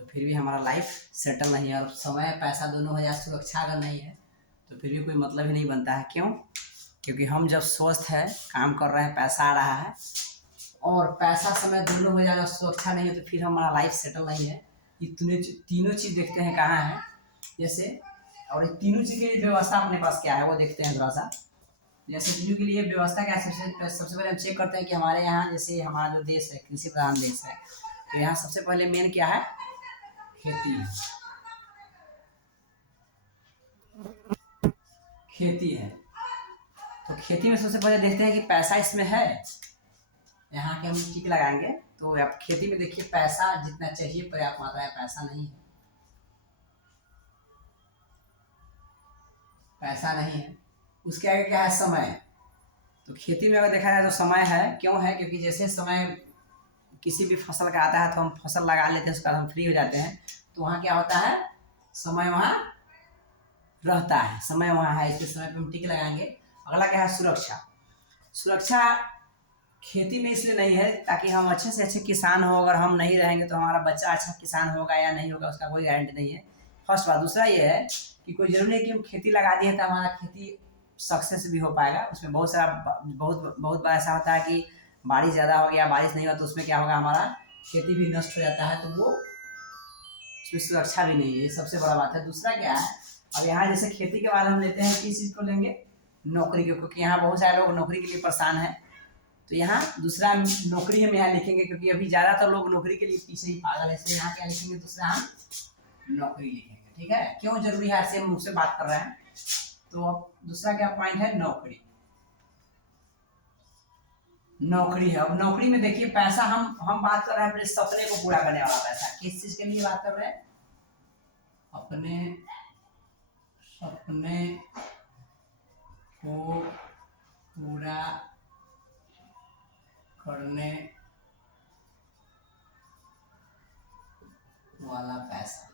तो फिर भी हमारा लाइफ सेटल नहीं है। और समय पैसा दोनों हो जाए, सुरक्षा अगर नहीं है तो फिर भी कोई मतलब ही नहीं बनता है। क्यों? क्योंकि हम जब स्वस्थ है, काम कर रहे हैं, पैसा आ रहा है और पैसा समय दोनों हो जाएगा, सुरक्षा नहीं है तो फिर हमारा लाइफ सेटल नहीं है। इतने तीनों चीज़ देखते हैं कहाँ है जैसे, और ये तीनों चीज़ की व्यवस्था अपने पास क्या है वो देखते हैं थोड़ा सा। जैसे तीनों के लिए व्यवस्था क्या है, सबसे पहले हम चेक करते हैं कि हमारे यहाँ जैसे हमारा जो देश है कृषि प्रधान देश है, तो यहाँ सबसे पहले मेन क्या है, खेती है। तो खेती में सबसे पहले देखते हैं कि पैसा इसमें है। यहाँ के हम टिक लगाएंगे तो आप खेती में देखिए पैसा जितना चाहिए पर्याप्त मात्रा में पैसा नहीं है, पैसा नहीं है। उसके आगे क्या है, समय। तो खेती में अगर देखा जाए तो समय है। क्यों है? क्योंकि जैसे समय किसी भी फसल का आता है तो हम फसल लगा लेते हैं, उसके बाद हम फ्री हो जाते हैं, तो वहाँ क्या होता है, समय वहाँ रहता है, समय वहाँ है, इसके समय पे हम टिक लगाएंगे। अगला क्या है, सुरक्षा। सुरक्षा खेती में इसलिए नहीं है ताकि हम अच्छे से अच्छे किसान हो, अगर हम नहीं रहेंगे तो हमारा बच्चा अच्छा किसान होगा या नहीं होगा उसका कोई गारंटी नहीं है, फर्स्ट बात। दूसरा ये है कि कोई जरूरी नहीं कि हम खेती लगा दिए तो हमारा खेती सक्सेस भी हो पाएगा। उसमें बहुत बार ऐसा होता है कि बारिश ज़्यादा हो गया, बारिश नहीं हुआ तो उसमें क्या होगा, हमारा खेती भी नष्ट हो जाता है, तो वो उसमें सुरक्षा भी नहीं है, ये सबसे बड़ा बात है। दूसरा क्या है, अब यहाँ जैसे खेती के बाद हम लेते हैं किस चीज़ को लेंगे, नौकरी को, क्योंकि यहाँ बहुत सारे लोग नौकरी के लिए परेशान हैं। तो यहाँ दूसरा नौकरी हम यहाँ लिखेंगे क्योंकि अभी ज़्यादातर लोग नौकरी के लिए पीछे ही पागल है, इसलिए यहाँ क्या लिखेंगे, दूसरा हम नौकरी लिखेंगे। ठीक है, क्यों जरूरी है, ऐसे हम मुझसे बात कर रहे हैं। तो अब दूसरा क्या पॉइंट है, नौकरी। नौकरी है। अब नौकरी में देखिए पैसा हम बात कर रहे हैं अपने सपने को पूरा करने वाला पैसा। किस चीज के लिए बात कर रहे हैं, अपने सपने को पूरा करने वाला पैसा।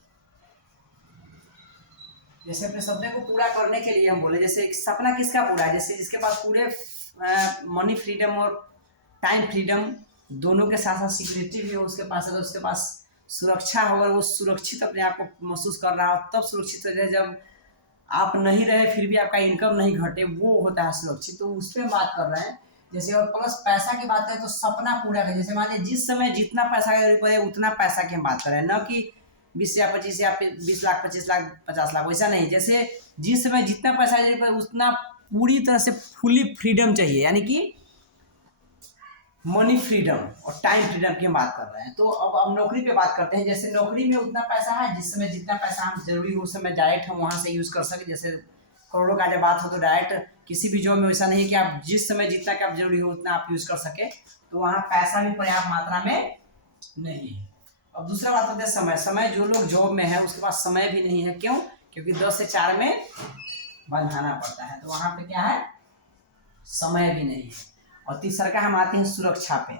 जैसे अपने सपने को पूरा करने के लिए हम बोले, जैसे सपना किसका पूरा है, जैसे जिसके पास पूरे मनी फ्रीडम और टाइम फ्रीडम दोनों के साथ साथ सिक्योरिटी भी हो उसके पास, अगर उसके पास सुरक्षा हो, अगर वो सुरक्षित अपने आप को महसूस कर रहा हो, तब सुरक्षित हो जाए। जब आप नहीं रहे फिर भी आपका इनकम नहीं घटे, वो होता है सुरक्षित। तो उस पर बात कर रहे हैं। जैसे और प्लस पैसा की बात करें तो सपना पूरा करें। जैसे मान लीजिए जिस समय जितना पैसा का जरूरत पड़े उतना पैसा की हम बात कर रहे हैं, न कि 20 या 25 या 20 लाख 25 लाख 50 लाख, वैसा नहीं। जैसे जिस समय जितना पैसा जरूरत पड़े उतना पूरी तरह से फुली फ्रीडम चाहिए, यानी कि मनी फ्रीडम और टाइम फ्रीडम की हम बात कर रहे हैं। तो अब नौकरी पे बात करते हैं। जैसे नौकरी में उतना पैसा है जिस समय जितना पैसा हम जरूरी हो उस समय डायरेक्ट हम वहाँ से यूज़ कर सके। जैसे करोड़ों का जब बात हो तो डायरेक्ट किसी भी जॉब में वैसा नहीं है कि आप जिस समय जितना का जरूरी हो उतना आप यूज़ कर सके, तो वहाँ पैसा भी पर्याप्त मात्रा में नहीं है। अब दूसरा बात करते हैं समय। समय जो लोग जॉब में है उसके पास समय भी नहीं है। क्यों? क्योंकि 10 से 4 में बंधाना पड़ता है, तो वहाँ पे क्या है, समय भी नहीं है। और तीसरा का हम आते हैं सुरक्षा पे।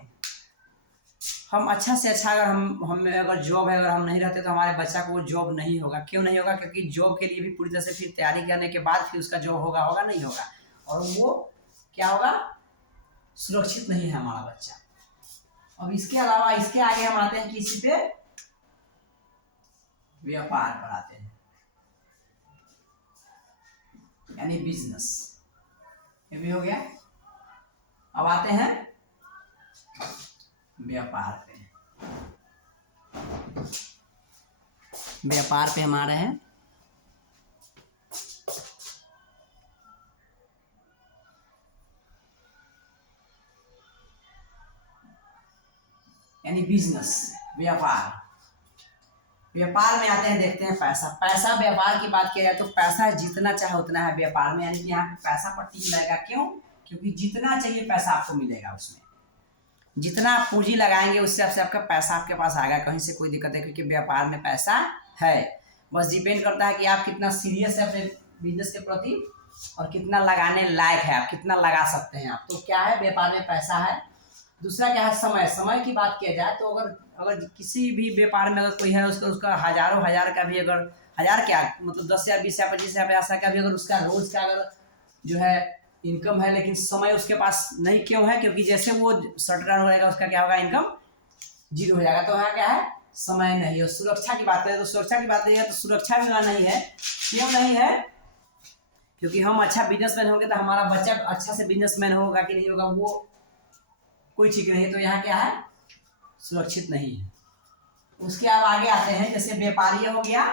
हम अच्छा से अच्छा अगर हमें अगर जॉब है, अगर हम नहीं रहते तो हमारे बच्चा को जॉब नहीं होगा। क्यों नहीं होगा? क्योंकि जॉब के लिए भी पूरी तरह से फिर तैयारी करने के बाद फिर उसका जॉब होगा नहीं होगा, और वो क्या होगा, सुरक्षित नहीं है हमारा बच्चा। अब इसके अलावा इसके आगे हम आते हैं किसी पे, व्यापार पर आते हैं, यानी बिजनेस। ये भी हो गया। अब आते हैं व्यापार पे। व्यापार पे हम आ रहे हैं। यानी बिजनेस, व्यापार। व्यापार में आते हैं, देखते हैं पैसा। पैसा व्यापार की बात किया जाए तो पैसा जितना चाहे उतना है व्यापार में, यानी कि यहाँ पे पैसा पर टिक लगेगा। क्यों? क्योंकि जितना चाहिए पैसा आपको मिलेगा उसमें। जितना आप पूंजी लगाएंगे उससे आपसे आपका पैसा आपके पास आएगा, कहीं से कोई दिक्कत है, क्योंकि व्यापार में पैसा है। बस डिपेंड करता है कि आप कितना सीरियस है अपने बिजनेस के प्रति और कितना लगाने लायक है, आप कितना लगा सकते हैं आप। तो क्या है, व्यापार में पैसा है। दूसरा क्या है, समय। समय की बात किया जाए तो अगर किसी भी व्यापार में अगर कोई है उसका हजारों हजार का भी, अगर हजार क्या मतलब 10,000 20,000 25,000 पैसा का भी अगर उसका रोज का अगर जो है इनकम है, लेकिन समय उसके पास नहीं, क्यों है? क्योंकि जैसे वो शट डाउन हो जाएगा उसका क्या होगा, इनकम जीरो हो जाएगा। तो यहाँ क्या है, समय नहीं। और सुरक्षा की बात करें तो सुरक्षा की बात करें तो सुरक्षा भी नहीं है। क्यों नहीं है? क्योंकि हम अच्छा बिजनेसमैन होंगे तो हमारा बच्चा अच्छा से बिजनेसमैन होगा कि नहीं होगा वो कोई ठीक नहीं है। तो यहाँ क्या है, सुरक्षित नहीं है। उसके अब आगे आते हैं, जैसे व्यापारी हो गया,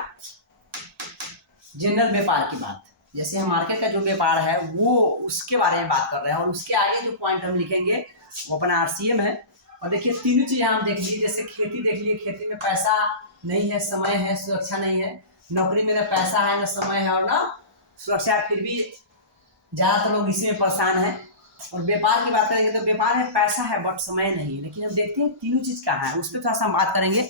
जनरल व्यापार की बात। जैसे हम मार्केट का जो व्यापार है वो उसके बारे में बात कर रहे हैं, और उसके आगे जो पॉइंट हम लिखेंगे वो अपना आरसीएम है। और देखिए तीनों चीज़ हम देख लीजिए। जैसे खेती देख लीजिए, खेती में पैसा नहीं है, समय है, सुरक्षा नहीं है। नौकरी में ना पैसा है, ना समय है और ना सुरक्षा, फिर भी ज़्यादातर लोग इसी में परेशान हैं। और व्यापार की बात करेंगे तो व्यापार में पैसा है बट समय नहीं है। लेकिन अब देखते हैं तीनों चीज़ कहाँ है, उस पर थोड़ा सा हम बात करेंगे।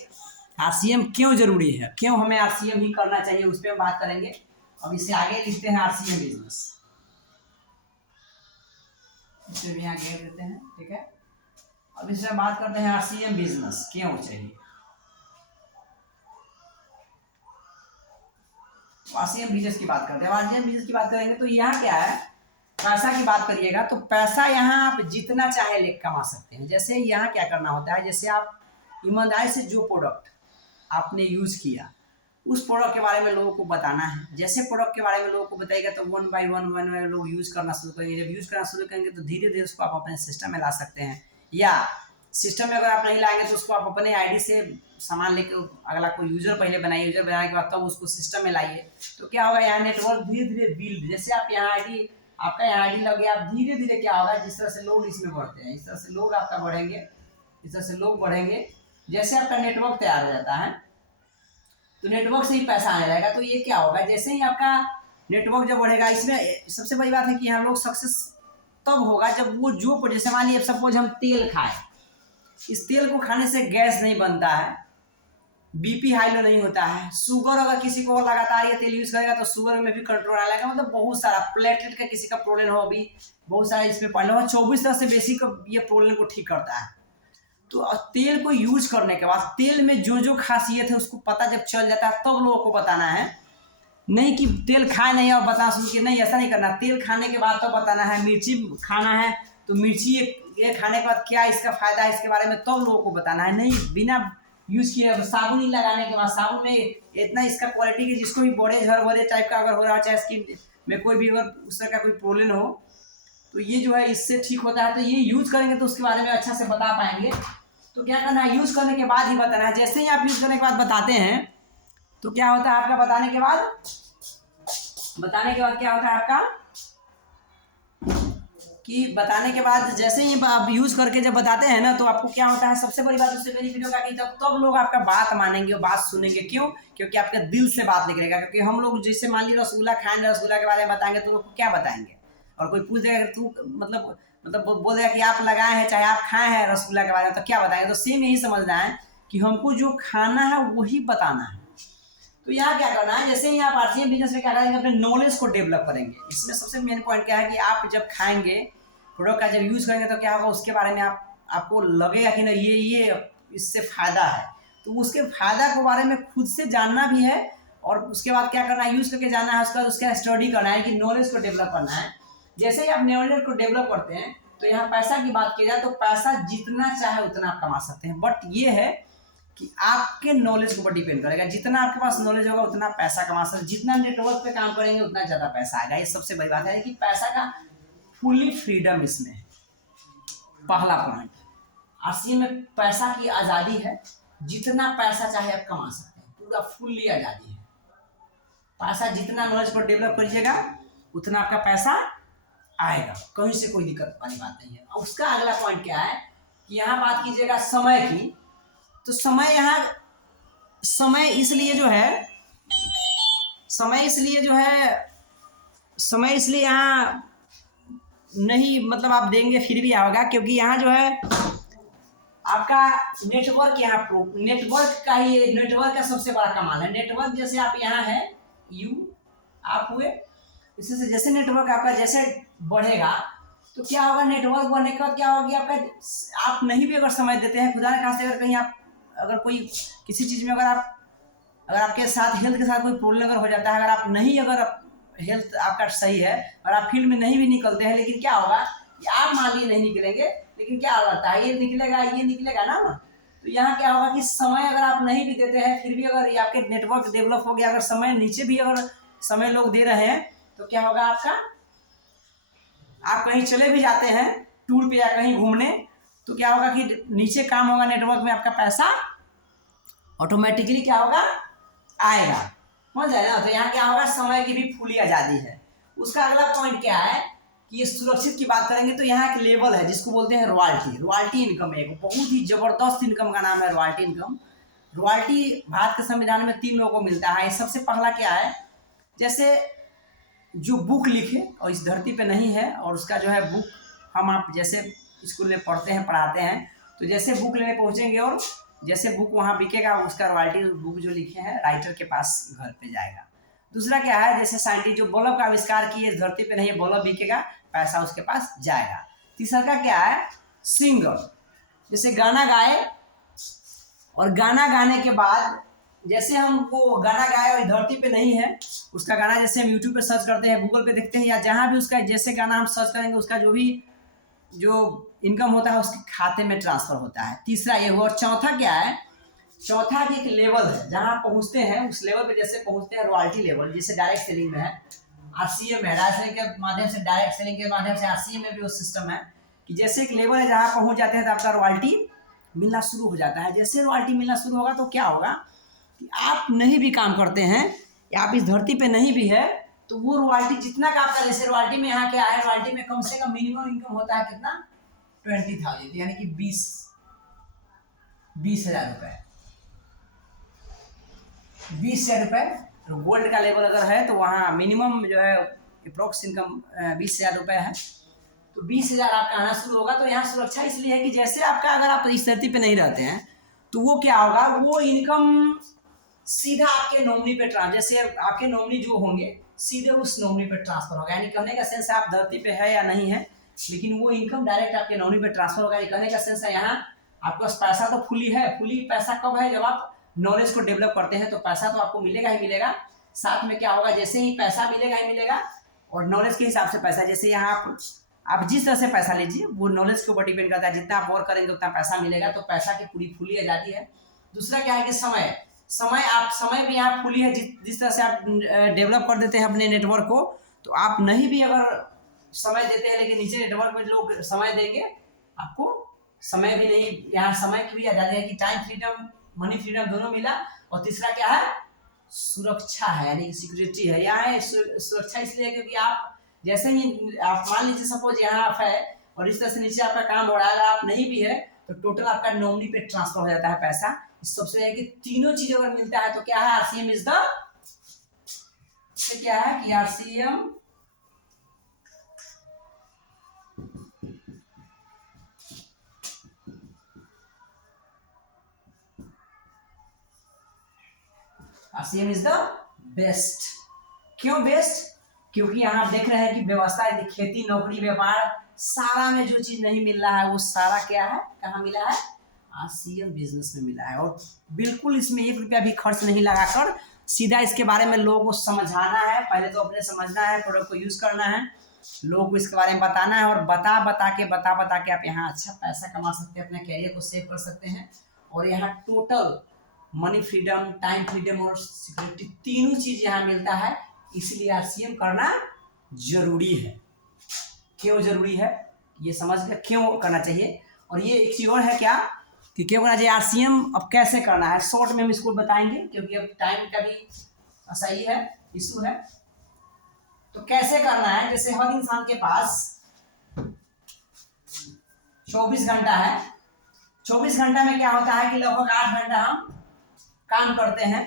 आरसीएम क्यों जरूरी है, क्यों हमें आरसीएम ही करना चाहिए, उस पर हम बात करेंगे। अब इससे आगे लिखते हैं आरसीएम बिजनेस, इसमें भी यहाँ घेर देते हैं, ठीक है। अब इसमें बात करते हैं आरसीएम बिजनेस क्यों चाहिए। आरसीएम बिजनेस की बात करते हैं। आरसीएम बिजनेस की बात करेंगे तो यहाँ क्या है, पैसा की बात करिएगा तो पैसा यहाँ आप जितना चाहे ले कमा सकते हैं। जैसे यहाँ क्या करना होता है, जैसे आप ईमानदारी से जो प्रोडक्ट आपने यूज किया उस प्रोडक्ट के बारे में लोगों को बताना है। जैसे प्रोडक्ट के बारे में लोगों को बताएगा तो वन बाय वन लोग यूज करना शुरू करेंगे। जब यूज करना शुरू करेंगे तो धीरे धीरे उसको आप अपने सिस्टम में ला सकते हैं, या सिस्टम में अगर आप नहीं लाएंगे तो उसको आप अपने आईडी से सामान लेकर अगला कोई यूजर पहले बनाइए, यूजर बनाने के बाद तब उसको सिस्टम में लाइए। तो क्या होगा, यहाँ नेटवर्क धीरे धीरे बिल्ड, जैसे आप यहाँ आईडी, आपका यहाँ आईडी लग गया, आप धीरे धीरे क्या होगा, जिस तरह से लोग इसमें बढ़ते हैं इस तरह से लोग आपका बढ़ेंगे, इस तरह से लोग बढ़ेंगे। जैसे आपका नेटवर्क तैयार हो जाता है तो नेटवर्क से ही पैसा आने लगेगा। तो ये क्या होगा, जैसे ही आपका नेटवर्क जब बढ़ेगा, इसमें सबसे बड़ी बात है कि यहाँ लोग सक्सेस तब होगा जब वो जो, जैसे मान लीजिए सपोज हम तेल खाएं, इस तेल को खाने से गैस नहीं बनता है, बीपी हाई लो नहीं होता है, शुगर अगर किसी को लगातार ये तेल यूज करेगा तो शुगर में भी कंट्रोल आने लगेगा। मतलब बहुत सारा प्लेटलेट का किसी का प्रॉब्लम हो, अभी बहुत सारा इसमें पढ़ लो, 24 तरह से बेसिक ये प्रॉब्लम को ठीक करता है। तो तेल को यूज करने के बाद तेल में जो जो खासियत है उसको पता जब चल जाता है तब लोगों को बताना है, नहीं कि तेल खाए नहीं और बता शुरू कि नहीं, ऐसा नहीं करना। तेल खाने के बाद तो बताना है, मिर्ची खाना है तो मिर्ची ये खाने के बाद क्या इसका फायदा है इसके बारे में तब लोगों को बताना है। नहीं बिना यूज किए साबुन ही लगाने के बाद, साबुन में इतना इसका क्वालिटी कि जिसको भी बड़े झर बड़े टाइप का अगर हो रहा है, चाहे स्किन में कोई भी अगर उस तरह का कोई प्रॉब्लम हो तो ये जो है इससे ठीक होता है। तो ये यूज करेंगे तो उसके बारे में अच्छा से बता पाएंगे। तो क्या करना है, यूज करने के बाद ही बताना है। जैसे ही आप यूज करने के बाद बताते हैं तो क्या होता है आपका, बताने के बाद क्या होता है आपका, कि बताने के बाद जैसे ही आप यूज करके जब बताते हैं ना तो आपको क्या होता है, सबसे बड़ी बात उससे बेनिफिट होगा कि तब लोग आपका बात मानेंगे और बात सुनेंगे। क्यों? क्योंकि आपके दिल से बात निकलेगा। क्योंकि हम लोग जैसे मान लीजिए रसगुल्ला खाएंगे, रसगुल्ला के बारे में बताएंगे तो लोग क्या बताएंगे, और कोई पूछ देगा तू मतलब बोल देगा कि आप लगाए हैं चाहे आप खाए हैं रसगुल्ला के बारे में, तो क्या बताएंगे। तो सेम यही समझना है कि हमको जो खाना है वही बताना है। तो यहाँ क्या करना है, जैसे ही आप आरसीएम बिजनेस में क्या करेंगे, अपने नॉलेज को डेवलप करेंगे। इसमें सबसे मेन पॉइंट क्या है कि आप जब खाएंगे प्रोडक्ट का, जब यूज करेंगे तो क्या होगा, उसके बारे में आपको लगेगा कि नहीं ये इससे फायदा है। तो उसके फायदा के बारे में खुद से जानना भी है, और उसके बाद क्या करना है, यूज करके जानना है, उसका स्टडी करना है कि नॉलेज को डेवलप करना है। जैसे ही आप नॉलेज को डेवलप करते हैं तो यहाँ पैसा की बात की जाए तो पैसा जितना चाहे उतना आप कमा सकते हैं। बट ये है कि आपके नॉलेज के ऊपर डिपेंड करेगा, जितना आपके पास नॉलेज होगा उतना पैसा कमा सकते हैं, जितना नेटवर्क पे काम करेंगे उतना ज़्यादा पैसा आएगा। ये सबसे बड़ी बात है कि पैसा का फुली फ्रीडम इसमें है। पहला पॉइंट, आरसीएम में पैसा की आज़ादी है, जितना पैसा चाहे आप कमा सकते हैं, पूरा फुल्ली आज़ादी है। पैसा जितना नॉलेज पर डेवलप करिएगा उतना आपका पैसा आएगा, कहीं से कोई दिक्कत वाली बात नहीं है। उसका अगला पॉइंट क्या है कि यहाँ बात कीजिएगा समय की, तो समय यहाँ समय इसलिए जो है समय इसलिए यहाँ नहीं मतलब आप देंगे फिर भी आएगा, क्योंकि यहाँ जो है आपका नेटवर्क नेटवर्क का ही नेटवर्क का सबसे बड़ा कमाल है। नेटवर्क जैसे आप यहाँ है आप हुए, इसी से जैसे नेटवर्क आपका जैसे बढ़ेगा तो क्या होगा, नेटवर्क बढ़ने के बाद क्या होगा आपका आप नहीं भी अगर समय देते हैं, खुदा न खास्ते अगर कहीं आप अगर कोई किसी चीज़ में अगर आपके साथ हेल्थ के साथ कोई प्रॉब्लम अगर हो जाता है, अगर आप नहीं अगर हेल्थ आपका सही है और आप फील्ड में नहीं भी निकलते हैं, लेकिन क्या होगा कि आप मान लीजिए नहीं निकलेंगे, लेकिन क्या होता है ये निकलेगा ना। तो यहाँ क्या होगा कि समय अगर आप नहीं भी देते हैं फिर भी अगर आपके नेटवर्क डेवलप हो गया, अगर समय नीचे भी अगर समय लोग दे रहे हैं तो क्या होगा आपका, आप कहीं चले भी जाते हैं टूर पे या कहीं घूमने तो क्या होगा कि नीचे काम होगा नेटवर्क में, आपका पैसा ऑटोमेटिकली क्या होगा आएगा, समझ जाए ना। तो यहाँ क्या होगा, समय की भी फुली आज़ादी है। उसका अगला पॉइंट क्या है कि ये सुरक्षित की बात करेंगे तो यहाँ एक लेवल है जिसको बोलते हैं रॉयल्टी इनकम है। एक बहुत ही जबरदस्त इनकम का नाम है रॉयल्टी इनकम। रॉयल्टी भारत के संविधान में 3 लोगों को मिलता है। सबसे पहला क्या है, जैसे जो बुक लिखे और इस धरती पे नहीं है और उसका जो है बुक हम आप जैसे स्कूल में पढ़ते हैं पढ़ाते हैं, तो जैसे बुक लेने पहुँचेंगे और जैसे बुक वहाँ बिकेगा उसका रॉयल्टी बुक जो लिखे हैं राइटर के पास घर पे जाएगा। दूसरा क्या है, जैसे साइंटिस्ट जो बल्ब का आविष्कार किए इस धरती पे नहीं है, बल्ब बिकेगा पैसा उसके पास जाएगा। तीसरा का क्या है, सिंगर जैसे गाना गाए और गाना गाने के बाद जैसे हम वो गाना गाए और धरती पे नहीं है, उसका गाना जैसे हम यूट्यूब पे सर्च करते हैं, गूगल पे देखते हैं या जहाँ भी उसका जैसे गाना हम सर्च करेंगे उसका जो इनकम होता है उसके खाते में ट्रांसफर होता है। तीसरा ये हुआ। और चौथा क्या है, चौथा की एक लेवल है जहाँ पहुँचते हैं, उस लेवल पे जैसे पहुँचते हैं रॉयल्टी लेवल, जैसे डायरेक्ट सेलिंग में है, आरसीएम है, डायरेक्ट सेलिंग के माध्यम से डायरेक्ट सेलिंग के माध्यम से आरसीएम में भी वो सिस्टम है कि जैसे एक लेवल है जहाँ पहुँच जाते हैं तो आपका रॉयल्टी मिलना शुरू हो जाता है। जैसे रॉयल्टी मिलना शुरू होगा तो क्या होगा कि आप नहीं भी काम करते हैं या आप इस धरती पे नहीं भी है तो वो रॉयल्टी जितना का आपका, जैसे रॉयल्टी में यहाँ क्या है, रॉयल्टी में कम से कम मिनिमम इनकम होता है कितना, 20,000 यानी कि 20,000 रुपये, 20,000 रुपये। तो गोल्ड का लेवल अगर है तो वहाँ मिनिमम जो है अप्रोक्स इनकम 20,000 रुपये है। तो 20,000 आपका आना शुरू होगा। तो यहाँ सुरक्षा इसलिए है कि जैसे आपका अगर आप इस धरती पे नहीं रहते हैं तो वो क्या होगा, वो इनकम सीधा आपके नॉमिनी पे जैसे आपके नॉमिनी जो होंगे सीधे उस नॉमिनी पे ट्रांसफर होगा। यानी कहने का सेंस है आप धरती पे है या नहीं है, लेकिन वो इनकम डायरेक्ट आपके नॉमिनी पे ट्रांसफर होगा। कहने का सेंस है यहाँ आपके पास पैसा तो फुली है। फुली पैसा कब है, जब आप नॉलेज को डेवलप करते हैं तो पैसा तो आपको मिलेगा ही मिलेगा। साथ में क्या होगा, जैसे ही पैसा मिलेगा ही मिलेगा और नॉलेज के हिसाब से पैसा, जैसे यहाँ आप जिस तरह से पैसा लीजिए वो नॉलेज के ऊपर डिपेंड करता है। जितना आप वर्क करेंगे उतना पैसा मिलेगा। तो पैसा की पूरी फुली आ जाती है। दूसरा क्या है कि समय भी यहाँ फुली है। जिस तरह से आप डेवलप कर देते हैं अपने नेटवर्क को, तो आप नहीं भी अगर समय देते हैं लेकिन नीचे नेटवर्क में लोग समय देंगे, आपको समय भी नहीं, यहाँ समय की भी आजादी है कि टाइम फ्रीडम मनी फ्रीडम दोनों मिला। और तीसरा क्या है, सुरक्षा है, यानी कि सिक्योरिटी है। यहाँ सुरक्षा इसलिए क्योंकि आप जैसे ही आप मान लीजिए सपोज यहाँ आप है और इस तरह से नीचे आपका काम हो रहा है, अगर आप नहीं भी है तो टोटल आपका नॉमिनी पे ट्रांसफर हो जाता है पैसा। सबसे है कि तीनों चीजों अगर मिलता है तो क्या है, आरसीएम इज द, क्या है कि RCM RCM is the best. क्यों बेस्ट, क्योंकि यहाँ आप देख रहे हैं कि व्यवस्था, खेती नौकरी व्यापार सारा में जो चीज नहीं मिल रहा है वो सारा क्या है, कहाँ मिला है, आरसीएम बिजनेस में मिला है। और बिल्कुल इसमें 1 रुपया भी खर्च नहीं लगाकर सीधा इसके बारे में लोगों को समझाना है। पहले तो अपने समझना है, प्रोडक्ट को यूज करना है, लोगों को इसके बारे में बताना है और बता के आप यहाँ अच्छा पैसा कमा सकते हैं, अपने कैरियर को सेव कर सकते हैं। और यहाँ total money freedom, time freedom और सिक्योरिटी तीनों चीज यहाँ मिलता है। इसलिए आरसीएम करना जरूरी है। क्यों जरूरी है ये समझ कर क्यों करना चाहिए। और ये एक चीज और है क्या कि क्यों करना चाहिए आरसीएम, अब कैसे करना है शॉर्ट में हम इसको बताएंगे क्योंकि अब टाइम का भी सही है, इशू है। तो कैसे करना है, जैसे हर इंसान के पास 24 घंटा है 24 घंटा में क्या होता है कि लगभग 8 घंटा हम काम करते हैं।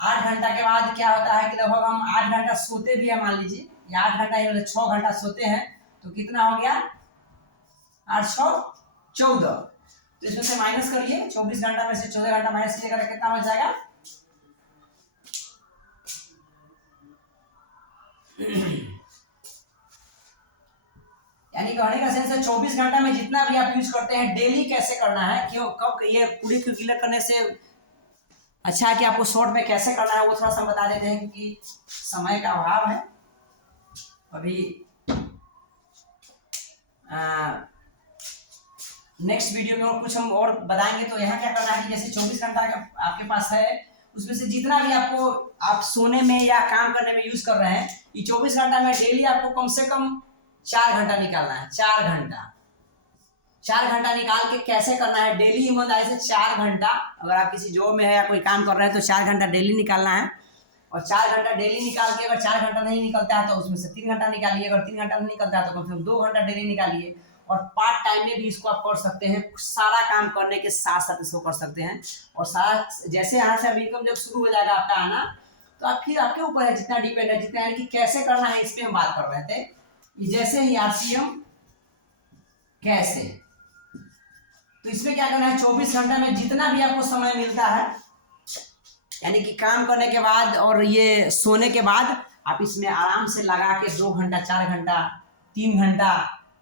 8 घंटा के बाद क्या होता है कि लगभग हम 8 घंटा सोते भी हैं, मान लीजिए, या 8 घंटा ही 6 घंटा सोते हैं, तो कितना हो गया, 8 6 14। तो इसमें से माइनस करिए, 24 घंटा में से 14 घंटा माइनस कीजिएगा तो कितना बच जाएगा, यानी कहने का सेंस है 24 घंटा में जितना भी आप यूज करते हैं डेली कैसे करना है, क्यों कब ये पूरी क्लियर करने से अच्छा है कि आपको शॉर्ट में कैसे करना है वो थोड़ा सा बता देते हैं, क्योंकि समय का अभाव है अभी। नेक्स्ट वीडियो में और कुछ हम और बताएंगे। तो यहाँ क्या करना है कि जैसे 24 घंटा का आपके पास है, उसमें से जितना भी आपको आप सोने में या काम करने में यूज कर रहे हैं, ये 24 घंटा में डेली आपको कम से कम 4 घंटा निकालना है। 4 घंटा निकाल के कैसे करना है, डेली ईमानदारी से 4 घंटा, अगर आप किसी जॉब में है या कोई काम कर रहे हैं तो 4 घंटा डेली निकालना है। और 4 घंटा डेली निकाल के अगर 4 घंटा नहीं निकलता है तो उसमें से 3 घंटा निकालिए, अगर 3 घंटा नहीं निकलता है तो कम से कम 2 घंटा डेली निकालिए। और पार्ट टाइम में भी इसको आप कर सकते हैं, सारा काम करने के साथ साथ इसको कर सकते हैं। और सारा जैसे यहाँ से अभी इनकम जब शुरू हो जाएगा आपका आना, तो आप फिर आपके ऊपर है जितना डिपेंड है, जितना, यानी कि कैसे करना है इस पर हम बात कर रहे थे। जैसे ही RCM कैसे, तो इसमें क्या करना है, 24 घंटा में जितना भी आपको समय मिलता है, यानी कि काम करने के बाद और ये सोने के बाद, आप इसमें आराम से लगा के 2 घंटा 4 घंटा 3 घंटा,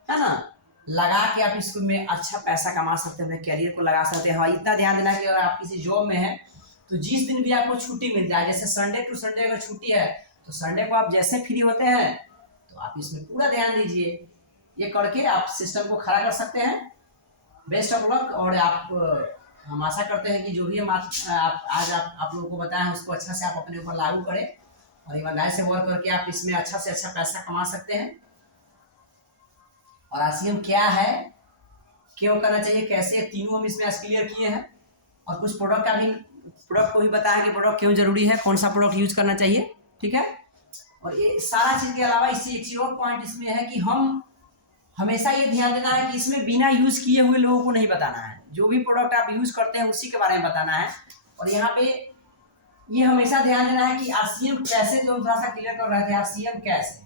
है ना, लगा के आप इसको में अच्छा पैसा कमा सकते हैं, अपने कैरियर को लगा सकते हैं। हाँ, इतना ध्यान देना कि अगर आप किसी जॉब में है तो जिस दिन भी आपको छुट्टी मिल जाए, जैसे संडे टू संडे अगर छुट्टी है तो संडे को आप जैसे फ्री होते हैं तो आप इसमें पूरा ध्यान दीजिए। ये करके आप सिस्टम को खड़ा कर सकते हैं। Best of luck. और आप, हम आशा करते हैं कि जो भी हम आज आप लोगों को बताएं उसको अच्छा से आप अपने ऊपर लागू करें और ईमानदारी से वर्क करके आप इसमें अच्छा से अच्छा पैसा कमा सकते हैं। और RCM क्या है, क्यों करना चाहिए, कैसे, तीनों हम इसमें आज क्लियर किए हैं। और कुछ प्रोडक्ट को भी बताया कि प्रोडक्ट क्यों जरूरी है, कौन सा प्रोडक्ट यूज करना चाहिए, ठीक है। और ये सारा चीज के अलावा इससे एक चीज और पॉइंट इसमें है कि हम हमेशा ये ध्यान देना है कि इसमें बिना यूज किए हुए लोगों को नहीं बताना है। जो भी प्रोडक्ट आप यूज करते हैं उसी के बारे में बताना है। और यहाँ पे ये हमेशा ध्यान देना है कि RCM कैसे, जो थोड़ा सा क्लियर कर रहे थे, RCM कैसे,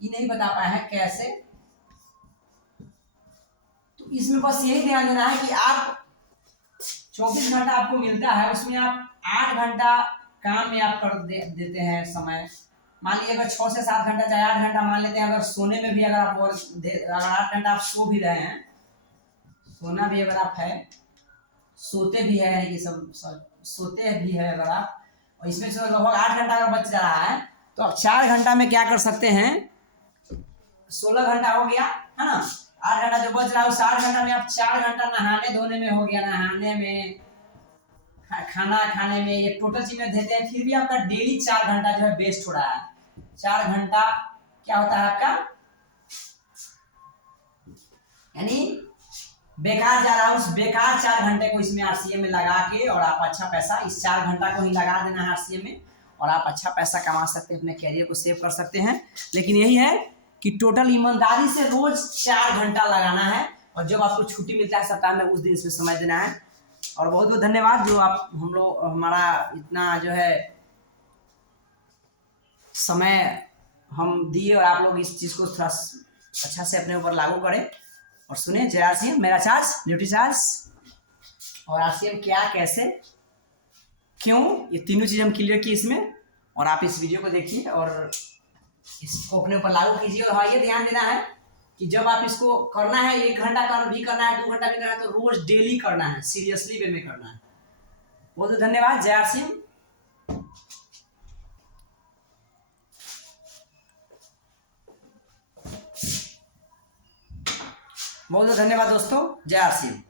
ये नहीं बता पाए हैं कैसे। तो इसमें बस यही ध्यान देना है कि आप 24 घंटा आपको मिलता है, उसमें आप 8 घंटा काम में आप कर देते हैं समय। मान लीजिए अगर 6 से 7 घंटा चाहे 8 घंटा मान लेते हैं, अगर सोने में भी अगर आप अगर 8 घंटा आप सो भी रहे हैं, सोना भी अगर आप है, सोते भी है, यानी कि सब सोते भी है अगर आप, और इसमें से लगभग 8 घंटा अगर बच रहा है तो आप 4 घंटा में क्या कर सकते हैं, 16 घंटा हो गया, है ना। 8 घंटा जो बच रहा है उस 8 घंटा में आप 4 घंटा नहाने धोने में हो गया, नहाने में, खाना खाने में, ये टोटल चीज में देते हैं, फिर भी आपका डेली 4 घंटा जो है वेस्ट हो रहा है। 4 घंटा क्या होता है आपका, यानी बेकार जा रहा है। उस बेकार 4 घंटे को इसमें RCM में लगा के, और आप अच्छा पैसा, इस 4 घंटा को ही लगा देना है RCM में, और आप अच्छा पैसा कमा सकते हैं, अपने कैरियर को सेव कर सकते हैं। लेकिन यही है कि टोटल ईमानदारी से रोज 4 घंटा लगाना है, और जब आपको छुट्टी मिलता है सप्ताह में उस दिन इसमें समय देना है। और बहुत बहुत धन्यवाद जो आप हम लोग हमारा इतना जो है समय हम दिए, और आप लोग इस चीज़ को थोड़ा अच्छा से अपने ऊपर लागू करें और सुने। जय RCM, मेरा चार्ज ड्यूटी चार्ज, और RCM क्या, कैसे, क्यों, ये तीनों चीज़ हम क्लियर की इसमें। और आप इस वीडियो को देखिए और इसको अपने ऊपर लागू कीजिए। और हाँ, ये ध्यान देना है कि जब आप इसको करना है, 1 घंटा भी करना है, 2 घंटा भी करना है, तो रोज डेली करना है, सीरियसली वे में करना है। बहुत बहुत धन्यवाद। जय RCM। बहुत बहुत धन्यवाद दोस्तों। जय RCM।